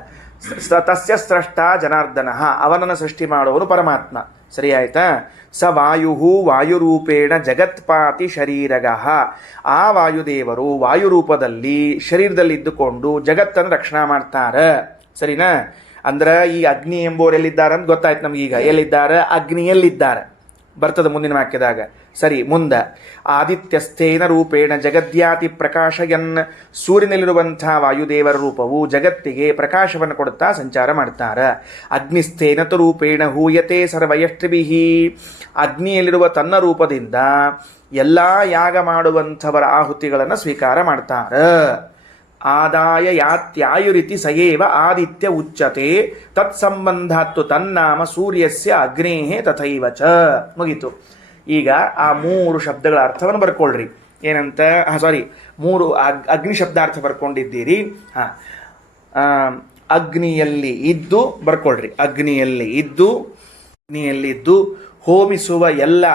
ತಸ್ಯ ಸ್ರಷ್ಟ ಜನಾರ್ದನ, ಅವನನ್ನು ಸೃಷ್ಟಿ ಮಾಡುವನು ಪರಮಾತ್ಮ. ಸರಿ ಆಯ್ತಾ? ಸ ವಾಯು ವಾಯುರೂಪೇಣ ಜಗತ್ಪಾತಿ ಶರೀರಗಃ. ಆ ವಾಯುದೇವರು ವಾಯುರೂಪದಲ್ಲಿ ಶರೀರದಲ್ಲಿ ಇದ್ದುಕೊಂಡು ಜಗತ್ತನ್ನು ರಕ್ಷಣಾ ಮಾಡ್ತಾರೆ. ಸರಿನಾ? ಅಂದ್ರೆ ಈ ಅಗ್ನಿ ಎಂಬುವರು ಎಲ್ಲಿದ್ದಾರೆ ಅಂತ ಗೊತ್ತಾಯ್ತು ನಮಗೀಗ. ಎಲ್ಲಿದ್ದಾರೆ? ಅಗ್ನಿಯಲ್ಲಿದ್ದಾರೆ. ಬರ್ತದೆ ಮುಂದಿನ ವಾಕ್ಯದಾಗ. ಸರಿ, ಮುಂದೆ ಆದಿತ್ಯಸ್ಥೇನ ರೂಪೇಣ ಜಗದ್ಯಾತಿ ಪ್ರಕಾಶಯನ್. ಸೂರ್ಯನಲ್ಲಿರುವಂಥ ವಾಯುದೇವರ ರೂಪವು ಜಗತ್ತಿಗೆ ಪ್ರಕಾಶವನ್ನು ಕೊಡುತ್ತಾ ಸಂಚಾರ ಮಾಡ್ತಾರೆ. ಅಗ್ನಿಸ್ಥೇನತ ರೂಪೇಣ ಹೂಯತೆ ಸರ್ವಯಷ್ಟಿಭಿಹಿ. ಅಗ್ನಿಯಲ್ಲಿರುವ ತನ್ನ ರೂಪದಿಂದ ಎಲ್ಲ ಯಾಗ ಮಾಡುವಂಥವರ ಆಹುತಿಗಳನ್ನು ಸ್ವೀಕಾರ ಮಾಡ್ತಾರೆ. ಆದಾಯ ಯಾತ್ಯಾಯುರಿತಿ ಸಯೇವ ಆದಿತ್ಯ ಉಚ್ಯತೆ ತತ್ಸಂಬಂಧಾತ್ತು ತನ್ನಾಮ ಸೂರ್ಯಸ್ಯ ಅಗ್ನೇಹೇ ತಥೈವ ಚ. ಮುಗೀತು. ಈಗ ಆ 3 ಶಬ್ದಗಳ ಅರ್ಥವನ್ನು ಬರ್ಕೊಳ್ರಿ. ಏನಂತ? ಮೂರು ಅಗ್ನಿ ಶಬ್ದಾರ್ಥ ಬರ್ಕೊಂಡಿದ್ದೀರಿ. ಅಗ್ನಿಯಲ್ಲಿ ಇದ್ದು ಬರ್ಕೊಳ್ರಿ. ಅಗ್ನಿಯಲ್ಲಿ ಇದ್ದು ಹೋಮಿಸುವ ಎಲ್ಲ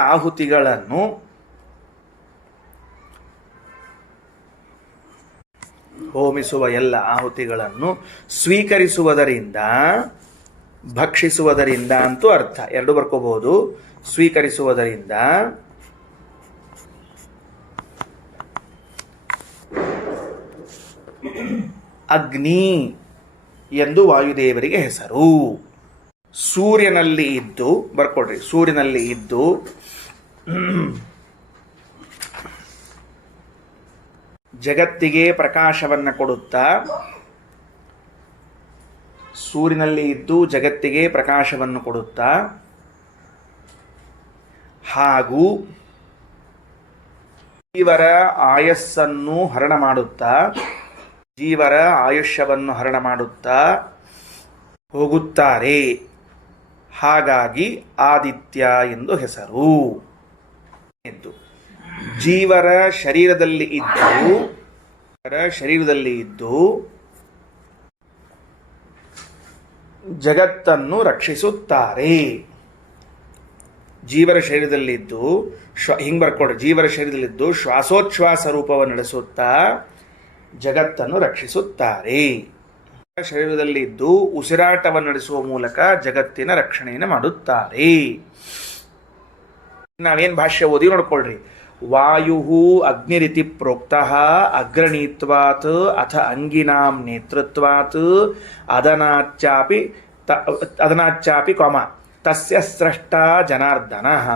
ಆಹುತಿಗಳನ್ನು ಸ್ವೀಕರಿಸುವುದರಿಂದ ಭಕ್ಷಿಸುವುದರಿಂದ ಅಂತೂ ಅರ್ಥ. ಎರಡು ಬರ್ಕೋಬಹುದು. ಸ್ವೀಕರಿಸುವುದರಿಂದ ಅಗ್ನಿ ಎಂದು ವಾಯುದೇವರಿಗೆ ಹೆಸರು. ಸೂರ್ಯನಲ್ಲಿ ಇದ್ದು ಬರ್ಕೊಡ್ರಿ. ಸೂರ್ಯನಲ್ಲಿ ಇದ್ದು ಜಗತ್ತಿಗೆ ಪ್ರಕಾಶವನ್ನು ಕೊಡುತ್ತಾ, ಸೂರ್ಯನಲ್ಲಿ ಇದ್ದು ಜಗತ್ತಿಗೆ ಪ್ರಕಾಶವನ್ನು ಕೊಡುತ್ತಾ ಹಾಗೂ ಜೀವರ ಆಯಸ್ಸನ್ನು ಹರಣ ಮಾಡುತ್ತಾ, ಜೀವರ ಆಯುಷ್ಯವನ್ನು ಹರಣ ಮಾಡುತ್ತಾ ಹೋಗುತ್ತಾರೆ. ಹಾಗಾಗಿ ಆದಿತ್ಯ ಎಂದು ಹೆಸರು. ಜೀವರ ಶರೀರದಲ್ಲಿ ಇದ್ದು ಜಗತ್ತನ್ನು ರಕ್ಷಿಸುತ್ತಾರೆ. ಜೀವರ ಶರೀರದಲ್ಲಿದ್ದು ಹಿಂಗೆ ಬರ್ಕೊಡ್ರಿ. ಜೀವರ ಶರೀರದಲ್ಲಿದ್ದು ಶ್ವಾಸೋಚ್ಛ್ವಾಸ ರೂಪವನ್ನು ನಡೆಸುತ್ತಾ ಜಗತ್ತನ್ನು ರಕ್ಷಿಸುತ್ತಾರೆ. ಶರೀರದಲ್ಲಿದ್ದು ಉಸಿರಾಟವನ್ನು ನಡೆಸುವ ಮೂಲಕ ಜಗತ್ತಿನ ರಕ್ಷಣೆಯನ್ನು ಮಾಡುತ್ತಾರೆ. ನಾವೇನು ಭಾಷ್ಯ ಓದಿ ನೋಡ್ಕೊಳ್ರಿ. ವಾಯು ಅಗ್ನಿರಿತಿ ಪ್ರೋಕ್ತಃ ಅಗ್ರಣೀತ್ವಾತ್ ಅಥ ಅಂಗಿನಾಂ ನೇತೃತ್ವಾತ್ ಅದನಾಚ್ಚಾಪಿ ಕಾಮ ತಸ್ಯ ಸ್ರಷ್ಟಾ ಜನಾರ್ದನಃ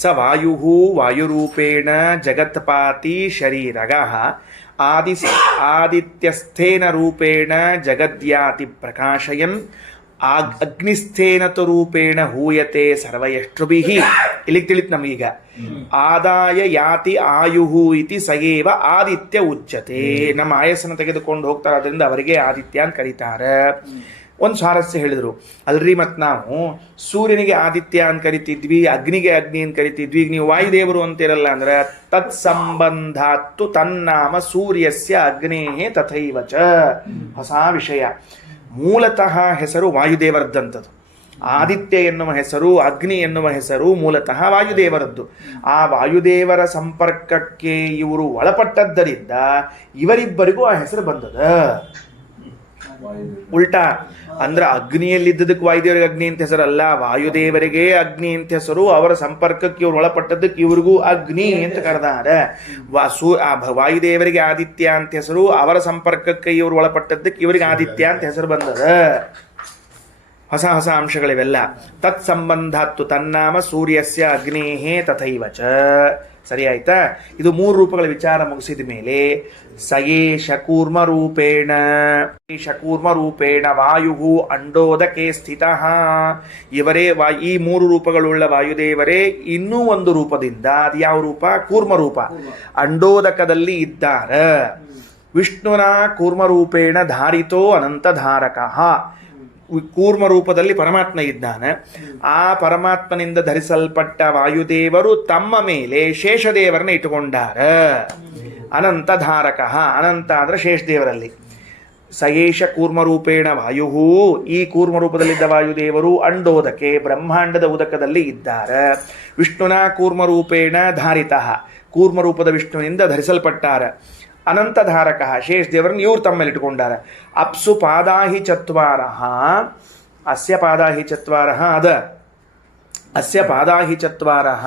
ಸ ವಾಯು ವಾಯುರೂಪೇಣ ಜಗತ್ಪಾತಿ ಶರೀರಗಃ ಆದಿತ್ಯಸ್ಥೇನ ರೂಪೇಣ ಜಗದ್ಯಾತಿ ಪ್ರಕಾಶಯನ್ ಅಗ್ನಿಸ್ಥೇನತು ರೂಪೇಣ ಹೂಯತೆ ಸರ್ವಯಷ್ಟುಭಿಃ. ಇಲ್ಲಿಗೆ ತಿಳಿತು ನಮಗೀಗ. ಆದಾಯ ಯಾತಿ ಆಯುಹು ಇತಿ ಸಯೇವ ಆದಿತ್ಯ ಉಚ್ಯತೆ. ನಮ್ಮ ಆಯಸ್ಸನ್ನು ತೆಗೆದುಕೊಂಡು ಹೋಗ್ತಾರೆ, ಅದರಿಂದ ಅವರಿಗೆ ಆದಿತ್ಯ ಅಂತ ಕರೀತಾರೆ. ಒಂದು ಸ್ವಾರಸ್ಯ ಹೇಳಿದ್ರು. ಅಲ್ರಿ, ಮತ್ತು ನಾವು ಸೂರ್ಯನಿಗೆ ಆದಿತ್ಯ ಅಂತ ಕರಿತಿದ್ವಿ, ಅಗ್ನಿಗೆ ಅಗ್ನಿ ಅಂತ ಕರಿತಿದ್ವಿ. ಈಗ ನೀವು ವಾಯುದೇವರು ಅಂತಿರಲ್ಲ ಅಂದ್ರೆ ತತ್ ಸಂಬಂಧಾತ್ತು ತನ್ನಾಮ ಸೂರ್ಯಸ್ಯ ಅಗ್ನೇಹೇ ತಥೈವ ಚ. ಹೊಸ ವಿಷಯ. ಮೂಲತಃ ಹೆಸರು ವಾಯುದೇವರದ್ದಂಥದ್ದು. ಆದಿತ್ಯ ಎನ್ನುವ ಹೆಸರು, ಅಗ್ನಿ ಎನ್ನುವ ಹೆಸರು ಮೂಲತಃ ವಾಯುದೇವರದ್ದು. ಆ ವಾಯುದೇವರ ಸಂಪರ್ಕಕ್ಕೆ ಇವರು ಒಳಪಟ್ಟದ್ದರಿಂದ ಇವರಿಬ್ಬರಿಗೂ ಆ ಹೆಸರು ಬಂದದ. ಉಲ್ಟಾ ಅಂದ್ರೆ ಅಗ್ನಿಯಲ್ಲಿದ್ದದಕ್ಕೆ ವಾಯುದೇವರಿಗೆ ಅಗ್ನಿ ಅಂತ ಹೆಸರಲ್ಲ, ವಾಯುದೇವರಿಗೆ ಅಗ್ನಿ ಅಂತ ಹೆಸರು. ಅವರ ಸಂಪರ್ಕಕ್ಕೆ ಇವ್ರು ಒಳಪಟ್ಟದಕ್ಕೆ ಇವ್ರಿಗೂ ಅಗ್ನಿ ಅಂತ ಕರೆದಾರೆ. ವಾಯುದೇವರಿಗೆ ಆದಿತ್ಯ ಅಂತ ಹೆಸರು, ಅವರ ಸಂಪರ್ಕಕ್ಕೆ ಇವ್ರು ಒಳಪಟ್ಟದ್ದಕ್ಕೆ ಇವರಿಗೆ ಆದಿತ್ಯ ಅಂತ ಹೆಸರು ಬಂದದ. ಹೊಸ ಹೊಸ ಅಂಶಗಳಿವೆಲ್ಲ. ತತ್ ಸಂಬಂಧಾತ್ತು ತನ್ನಾಮ ಸೂರ್ಯಸ್ಯ ಅಗ್ನೇಹೇ ತಥೈವ ಚ. ಸರಿ ಆಯ್ತಾ? ಇದು 3 ರೂಪಗಳ ವಿಚಾರ ಮುಗಿಸಿದ ಮೇಲೆ ಸಯೇಷ ಕೂರ್ಮರೂಪೇಣ ವಾಯು ಅಂಡೋದಕೆ ಸ್ಥಿತಃ. ಇವರೇ ಈ 3 ರೂಪಗಳುಳ್ಳ ವಾಯುದೇವರೇ ಇನ್ನೂ ಒಂದು ರೂಪದಿಂದ, ಅದು ಯಾವ ರೂಪ? ಕೂರ್ಮರೂಪ, ಅಂಡೋದಕದಲ್ಲಿ ಇದ್ದಾರೆ. ವಿಷ್ಣುನ ಕೂರ್ಮರೂಪೇಣ ಧಾರಿತೋ ಅನಂತಧಾರಕಃ. ಕೂರ್ಮ ರೂಪದಲ್ಲಿ ಪರಮಾತ್ಮ ಇದ್ದಾನೆ. ಆ ಪರಮಾತ್ಮನಿಂದ ಧರಿಸಲ್ಪಟ್ಟ ವಾಯುದೇವರು ತಮ್ಮ ಮೇಲೆ ಶೇಷದೇವರನ್ನ ಇಟ್ಟುಕೊಂಡಾರ. ಅನಂತಧಾರಕ. ಅನಂತ ಅಂದ್ರೆ ಶೇಷದೇವರಲ್ಲಿ. ಸಯೇಷ ಕೂರ್ಮರೂಪೇಣ ವಾಯು. ಈ ಕೂರ್ಮರೂಪದಲ್ಲಿದ್ದ ವಾಯುದೇವರು ಅಂಡೋದಕೆ ಬ್ರಹ್ಮಾಂಡದ ಉದಕದಲ್ಲಿ ಇದ್ದಾರೆ. ವಿಷ್ಣುನ ಕೂರ್ಮರೂಪೇಣ ಧಾರಿತಃ. ಕೂರ್ಮರೂಪದ ವಿಷ್ಣುವಿನಿಂದ ಧರಿಸಲ್ಪಟ್ಟಾರ. ಅನಂತಧಾರಕ ಶೇಷದೇವರನ್ನು ಇವ್ರು ತಮ್ಮಲ್ಲಿ ಇಟ್ಕೊಂಡಾರ. ಅಪ್ಸು ಪಾದಾಹಿ ಚತ್ವಾರಃ. ಅಸ್ಯ ಪಾದಾಹಿ ಚತ್ವಾರಃ ಅದ ಅಸ್ಯ ಪಾದಾಹಿ ಚತ್ವಾರಃ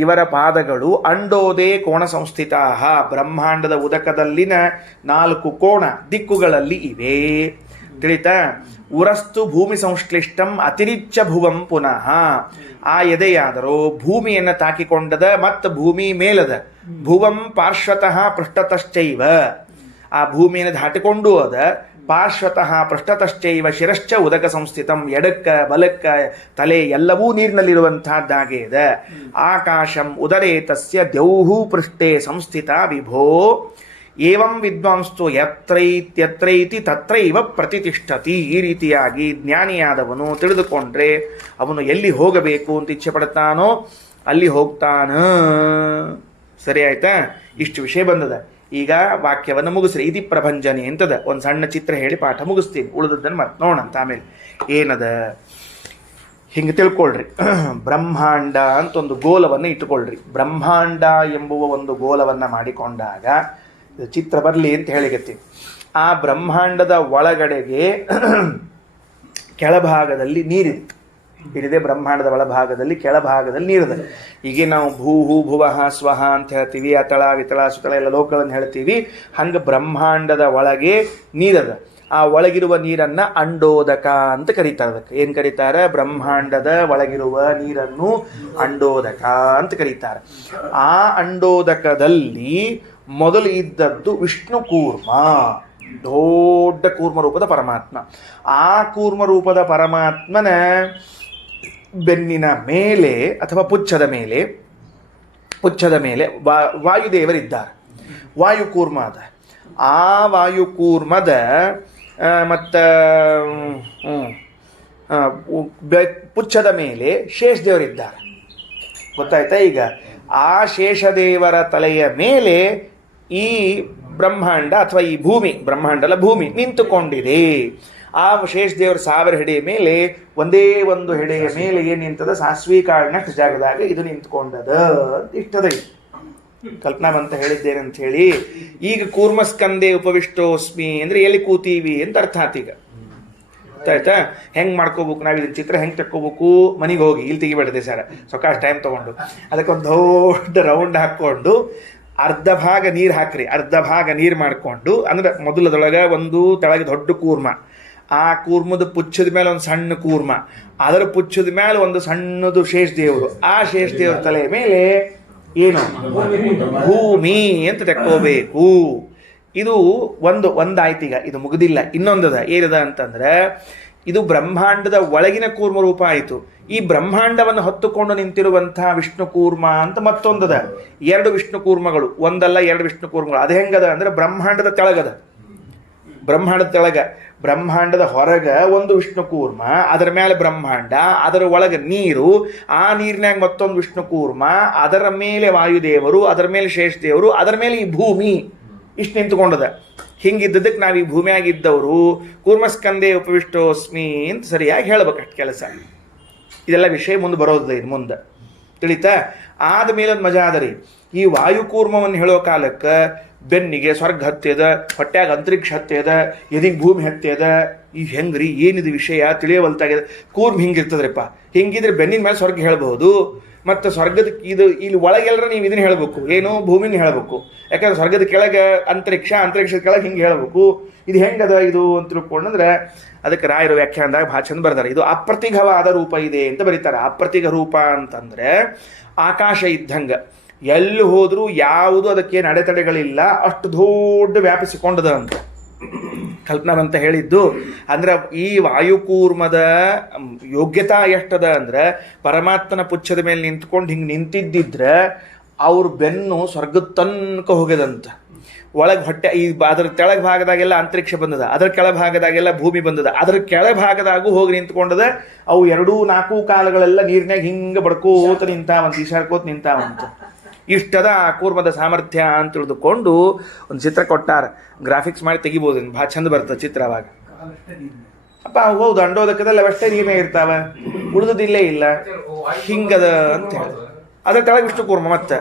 ಇವರ ಪಾದಗಳು ಅಂಡೋದೇ ಕೋಣ ಸಂಸ್ಥಿತಾ ಬ್ರಹ್ಮಾಂಡದ ಉದಕದಲ್ಲಿನ 4 ಕೋಣ ದಿಕ್ಕುಗಳಲ್ಲಿ ಇವೆ. ತಿಳಿತಾ? ಉರಸ್ತು ಭೂಮಿ ಸಂಶ್ಲಿಷ್ಟಂ ಅತಿರಿಚ್ಯ ಭುವಂ ಪುನಃ. ಆ ಎದೆಯಾದರೂ ಭೂಮಿಯನ್ನು ತಾಕಿಕೊಂಡದ ಮತ್ತು ಭೂಮಿ ಮೇಲದ. ಭುವಂ ಪಾರ್ಶ್ವತಃ ಪೃಷ್ಠತಶ್ಚೈವ. ಆ ಭೂಮಿಯನ್ನು ದಾಟಿಕೊಂಡು ಅದ. ಪಾರ್ಶ್ವತಃ ಪೃಷ್ಠತಶ್ಚೈವ ಶಿರಶ್ಚ ಉದಕ ಸಂಸ್ಥಿತಂ. ಎಡಕ್ಕ ಬಲಕ್ಕ ತಲೆ ಎಲ್ಲವೂ ನೀರಿನಲ್ಲಿರುವಂತಹದ್ದಾಗೆ ಇದೆ. ಆಕಾಶಂ ಉದರೇ ತಸ್ಯ ದ್ಯೌಃ ಪೃಷ್ಠೆ ಸಂಸ್ಥಿತ ವಿಭೋ. ಏವಂ ವಿದ್ವಾಂಸ್ತು ಯತ್ರೈತಿ ತತ್ರೈವ ಪ್ರತಿಷ್ಠತಿ. ಈ ರೀತಿಯಾಗಿ ಜ್ಞಾನಿಯಾದವನು ತಿಳಿದುಕೊಂಡ್ರೆ ಅವನು ಎಲ್ಲಿ ಹೋಗಬೇಕು ಅಂತ ಇಚ್ಛೆ ಪಡ್ತಾನೋ ಅಲ್ಲಿ ಹೋಗ್ತಾನ. ಸರಿ ಆಯ್ತಾ? ಇಷ್ಟು ವಿಷಯ ಬಂದದ. ಈಗ ವಾಕ್ಯವನ್ನು ಮುಗಿಸ್ರಿ. ಇತಿ ಪ್ರಭಂಜನೆ ಅಂತದ ಒಂದು ಸಣ್ಣ ಚಿತ್ರ ಹೇಳಿ ಪಾಠ ಮುಗಿಸ್ತೀನಿ. ಉಳಿದದ್ದನ್ನು ಮತ್ತೆ ನೋಡಂತ ಆಮೇಲೆ ಏನದ ಹಿಂಗೆ ತಿಳ್ಕೊಳ್ರಿ. ಬ್ರಹ್ಮಾಂಡ ಅಂತ ಒಂದು ಗೋಲವನ್ನು ಇಟ್ಟುಕೊಳ್ರಿ. ಬ್ರಹ್ಮಾಂಡ ಎಂಬುವ ಒಂದು ಗೋಲವನ್ನು ಮಾಡಿಕೊಂಡಾಗ ಚಿತ್ರ ಬರಲಿ ಅಂತ ಹೇಳಿಕತ್ತೀನಿ. ಆ ಬ್ರಹ್ಮಾಂಡದ ಒಳಗಡೆಗೆ ಕೆಳಭಾಗದಲ್ಲಿ ನೀರಿತ್ತು. ಇರಿದೆ ಬ್ರಹ್ಮಾಂಡದ ಒಳಭಾಗದಲ್ಲಿ ಕೆಳಭಾಗದಲ್ಲಿ ನೀರಿದೆ. ಈಗ ನಾವು ಭೂಹು ಭುವಃ ಸ್ವಹ ಅಂತ ಹೇಳ್ತೀವಿ. ಅತಳ ವಿತಳ ಸುತಳ ಎಲ್ಲ ಲೋಕಗಳನ್ನು ಹೇಳ್ತೀವಿ. ಹಂಗೆ ಬ್ರಹ್ಮಾಂಡದ ಒಳಗೆ ನೀರದ. ಆ ಒಳಗಿರುವ ನೀರನ್ನ ಅಂಡೋದಕ ಅಂತ ಕರೀತಾರೆ. ಅದಕ್ಕೆ ಏನು ಕರೀತಾರೆ? ಬ್ರಹ್ಮಾಂಡದ ಒಳಗಿರುವ ನೀರನ್ನು ಅಂಡೋದಕ ಅಂತ ಕರೀತಾರೆ. ಆ ಅಂಡೋದಕದಲ್ಲಿ ಮೊದಲು ಇದ್ದದ್ದು ವಿಷ್ಣು ಕೂರ್ಮ, ದೊಡ್ಡ ಕೂರ್ಮ ರೂಪದ ಪರಮಾತ್ಮ. ಆ ಕೂರ್ಮ ರೂಪದ ಪರಮಾತ್ಮನ ಬೆನ್ನಿನ ಮೇಲೆ ಅಥವಾ ಪುಚ್ಛದ ಮೇಲೆ ವಾಯುದೇವರಿದ್ದಾರೆ. ವಾಯುಕೂರ್ಮ ಅದ. ಆ ವಾಯುಕೂರ್ಮದ ಮತ್ತು ಪುಚ್ಛದ ಮೇಲೆ ಶೇಷದೇವರಿದ್ದಾರೆ. ಗೊತ್ತಾಯ್ತಾ? ಈಗ ಆ ಶೇಷದೇವರ ತಲೆಯ ಮೇಲೆ ಈ ಬ್ರಹ್ಮಾಂಡ ಅಥವಾ ಈ ಭೂಮಿ, ಬ್ರಹ್ಮಾಂಡ ಅಲ್ಲ ಭೂಮಿ ನಿಂತುಕೊಂಡಿದೆ. ಆ ಶೇಷದೇವರ 1000 ಹೆಡೆಯ ಮೇಲೆ ಒಂದೇ ಒಂದು ಹೆಡೆಯ ಮೇಲೆ ಏನು ನಿಂತದ? ಸಾಸ್ವಿ ಕಾಳಿನಷ್ಟು ಜಾಗದಾಗ ಇದು ನಿಂತ್ಕೊಂಡದ. ಇಷ್ಟದ ಕಲ್ಪನಾ ಅಂತ ಹೇಳಿದ್ದೇನಂತ ಹೇಳಿ. ಈಗ ಕೂರ್ಮಸ್ಕಂದೆ ಉಪವಿಷ್ಟೋಸ್ಮಿ ಅಂದ್ರೆ ಎಲ್ಲಿ ಕೂತೀವಿ ಅಂತ ಅರ್ಥ ಆತ. ಈಗ ಆಯ್ತಾ? ಹೆಂಗೆ ಮಾಡ್ಕೋಬೇಕು ನಾವು ಇದನ್ನ ಚಿತ್ರ ಹೆಂಗೆ ತಕ್ಕೋಬೇಕು? ಮನೆಗೆ ಹೋಗಿ ಇಲ್ಲಿ ತೆಗಿಬೇಡದೆ ಸರ್, ಸೊಕಾಶ್ ಟೈಮ್ ತೊಗೊಂಡು ಅದಕ್ಕೊಂದು ದೊಡ್ಡ ರೌಂಡ್ ಹಾಕ್ಕೊಂಡು ಅರ್ಧ ಭಾಗ ನೀರು ಹಾಕ್ರಿ. ಅರ್ಧ ಭಾಗ ನೀರು ಮಾಡಿಕೊಂಡು ಅಂದ್ರೆ ಮೊದಲದೊಳಗೆ ಒಂದು ತೆಳಗೆ ದೊಡ್ಡ ಕೂರ್ಮ, ಆ ಕೂರ್ಮದ ಪುಚ್ಛದ ಮೇಲೆ ಒಂದು ಸಣ್ಣ ಕೂರ್ಮ, ಅದರ ಪುಚ್ಛದ ಮೇಲೆ ಒಂದು ಸಣ್ಣದು ಶೇಷದೇವರು, ಆ ಶೇಷದೇವ್ರ ತಲೆ ಮೇಲೆ ಏನು ಭೂಮಿ ಅಂತ ತೆಕ್ಕೋಬೇಕು. ಇದು ಒಂದಾಯ್ತು. ಈಗ ಇದು ಮುಗಿದಿಲ್ಲ, ಇನ್ನೊಂದದ. ಏನದ ಅಂತಂದ್ರೆ ಇದು ಬ್ರಹ್ಮಾಂಡದ ಒಳಗಿನ ಕೂರ್ಮ ರೂಪ ಆಯಿತು. ಈ ಬ್ರಹ್ಮಾಂಡವನ್ನು ಹೊತ್ತುಕೊಂಡು ನಿಂತಿರುವಂತಹ ವಿಷ್ಣು ಕೂರ್ಮ ಅಂತ ಮತ್ತೊಂದದ. 2 ವಿಷ್ಣು ಕೂರ್ಮಗಳು, ಒಂದಲ್ಲ 2 ವಿಷ್ಣು ಕೂರ್ಮಗಳು. ಅದು ಹೆಂಗದ ಅಂದ್ರೆ ಬ್ರಹ್ಮಾಂಡದ ತೆಳಗದ. ಬ್ರಹ್ಮಾಂಡದ ಹೊರಗ ಒಂದು ವಿಷ್ಣು ಕೂರ್ಮ, ಅದರ ಮೇಲೆ ಬ್ರಹ್ಮಾಂಡ, ಅದರ ಒಳಗೆ ನೀರು, ಆ ನೀರಿನಾಗ ಮತ್ತೊಂದು ವಿಷ್ಣು ಕೂರ್ಮ, ಅದರ ಮೇಲೆ ವಾಯುದೇವರು, ಅದರ ಮೇಲೆ ಶೇಷದೇವರು, ಅದರ ಮೇಲೆ ಈ ಭೂಮಿ ಇಷ್ಟು ನಿಂತುಕೊಂಡದ. ಹಿಂಗಿದ್ದದಕ್ಕೆ ನಾವು ಈ ಭೂಮಿಯಾಗಿದ್ದವರು ಕೂರ್ಮಸ್ಕಂದೆ ಉಪವಿಷ್ಟೋಸ್ಮಿ ಅಂತ ಸರಿಯಾಗಿ ಹೇಳ್ಬೇಕಷ್ಟು ಕೆಲಸ. ಇದೆಲ್ಲ ವಿಷಯ ಮುಂದೆ ಬರೋದಿಲ್ಲ. ಇದು ಮುಂದೆ ತಿಳಿತಾ? ಆದಮೇಲೆ ಒಂದು ಮಜಾ ಅದರಿ. ಈ ವಾಯುಕೂರ್ಮವನ್ನು ಹೇಳೋ ಕಾಲಕ್ಕೆ ಬೆನ್ನಿಗೆ ಸ್ವರ್ಗ ಹತ್ಯದ, ಹೊಟ್ಯಾಗ ಅಂತರಿಕ್ಷ ಹತ್ಯದ, ಎದಿಗೆ ಭೂಮಿ ಹತ್ಯದ. ಈ ಹೆಂಗ್ರಿ ಏನಿದು ವಿಷಯ ತಿಳಿಯವಲ್ತಾಗ್ಯದ. ಕೂರ್ಮ ಹಿಂಗಿರ್ತದ್ರಪ್ಪ. ಹಿಂಗಿದ್ರೆ ಬೆನ್ನಿನ ಮೇಲೆ ಸ್ವರ್ಗ ಹೇಳ್ಬಹುದು, ಮತ್ತು ಸ್ವರ್ಗದ ಇದು ಇಲ್ಲಿ ಒಳಗೆಲ್ಲರ ನೀವು ಇದನ್ನ ಹೇಳಬೇಕು, ಏನು ಭೂಮಿನ ಹೇಳಬೇಕು. ಯಾಕಂದ್ರೆ ಸ್ವರ್ಗದ ಕೆಳಗೆ ಅಂತರಿಕ್ಷದ ಕೆಳಗೆ ಹಿಂಗೆ ಹೇಳಬೇಕು. ಇದು ಹೆಂಗದ ಇದು ಅಂತ ತಿಳ್ಕೊಂಡ್ರೆ ಅದಕ್ಕೆ ರಾಯರು ವ್ಯಾಖ್ಯಾನದಾಗ ಭಾಳ ಚಂದ ಬರ್ತಾರೆ. ಇದು ಅಪ್ರತಿಘವಾದ ರೂಪ ಇದೆ ಅಂತ ಬರೀತಾರೆ. ಅಪ್ರತಿಘ ರೂಪ ಅಂತಂದ್ರೆ ಆಕಾಶ ಇದ್ದಂಗೆ, ಎಲ್ಲಿ ಹೋದ್ರೂ ಯಾವುದು ಅದಕ್ಕೇನು ಅಡೆತಡೆಗಳಿಲ್ಲ, ಅಷ್ಟು ದೊಡ್ಡ ವ್ಯಾಪಿಸಿಕೊಂಡದ ಅಂತ ಕಲ್ಪನಾ ಅಂತ ಹೇಳಿದ್ದು. ಅಂದ್ರೆ ಈ ವಾಯುಕೂರ್ಮದ ಯೋಗ್ಯತಾ ಎಷ್ಟದ ಅಂದ್ರೆ ಪರಮಾತ್ಮನ ಪುಚ್ಛದ ಮೇಲೆ ನಿಂತ್ಕೊಂಡು ಹಿಂಗೆ ನಿಂತಿದ್ದಿದ್ರೆ ಅವ್ರ ಬೆನ್ನು ಸ್ವರ್ಗದ ತನಕ ಹೋಗ್ಯದಂತ. ಒಳಗೆ ಹೊಟ್ಟೆ ಈ ಅದರ ತೆಳಗ ಭಾಗದಾಗೆಲ್ಲ ಅಂತರಿಕ್ಷ ಬಂದದ, ಅದರ ಕೆಳಭಾಗದಾಗೆಲ್ಲ ಭೂಮಿ ಬಂದದ, ಅದರ ಕೆಳಭಾಗದಾಗೂ ಹೋಗಿ ನಿಂತ್ಕೊಂಡದ. ಅವು 2-4 ಕಾಲಗಳೆಲ್ಲ ನೀರಿನಾಗ ಹಿಂಗೆ ಬಡ್ಕೋತ ನಿಂತಾವಂತ, ಈಶಾಡ್ಕೋತ ನಿಂತಾವಂತ. ಇಷ್ಟದ ಆ ಕೂರ್ಮದ ಸಾಮರ್ಥ್ಯ ಅಂತ ತಿಳಿದುಕೊಂಡು ಒಂದು ಚಿತ್ರ ಕೊಟ್ಟಾರ. ಗ್ರಾಫಿಕ್ಸ್ ಮಾಡಿ ತೆಗಿಬೋದು, ಭಾಳ ಚಂದ ಬರ್ತದೆ ಚಿತ್ರ. ಅವಾಗ ಅಪ್ಪ ಹೌದು, ಅಂಡೋದಕ್ಕದಲ್ಲಿ ಅವಷ್ಟೇ ನೀರೇ ಇರ್ತಾವ, ಉಳಿದುದಿಲ್ಲೇ ಇಲ್ಲ, ಹಿಂಗದ ಅಂತ ಹೇಳಿ. ಅದರ ಕೆಳಗೆ ವಿಷ್ಣು ಕೂರ್ಮ, ಮತ್ತೆ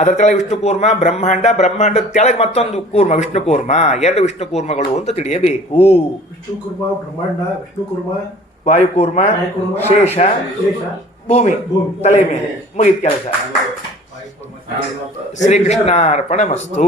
ಅದರ ಕೆಳಗೆ ವಿಷ್ಣು ಕೂರ್ಮ, ಬ್ರಹ್ಮಾಂಡದ ಕೆಳಗೆ ಮತ್ತೊಂದು ಕೂರ್ಮ ವಿಷ್ಣು ಕೂರ್ಮ. 2 ವಿಷ್ಣು ಕೂರ್ಮಗಳು ಅಂತ ತಿಳಿಯಬೇಕು. ವಿಷ್ಣು ಕೂರ್ಮ, ಬ್ರಹ್ಮಾಂಡ, ವಿಷ್ಣು ಕೂರ್ಮ. ವಾಯುಕೂರ್ಮ ಶೇಷ ಭೂಮಿ ತಲೆ ಮೇಲೆ ಮುಗಿದ ಕೆಲಸ. ಶ್ರೀಕೃಷ್ಣಾರ್ಪಣಮಸ್ತು.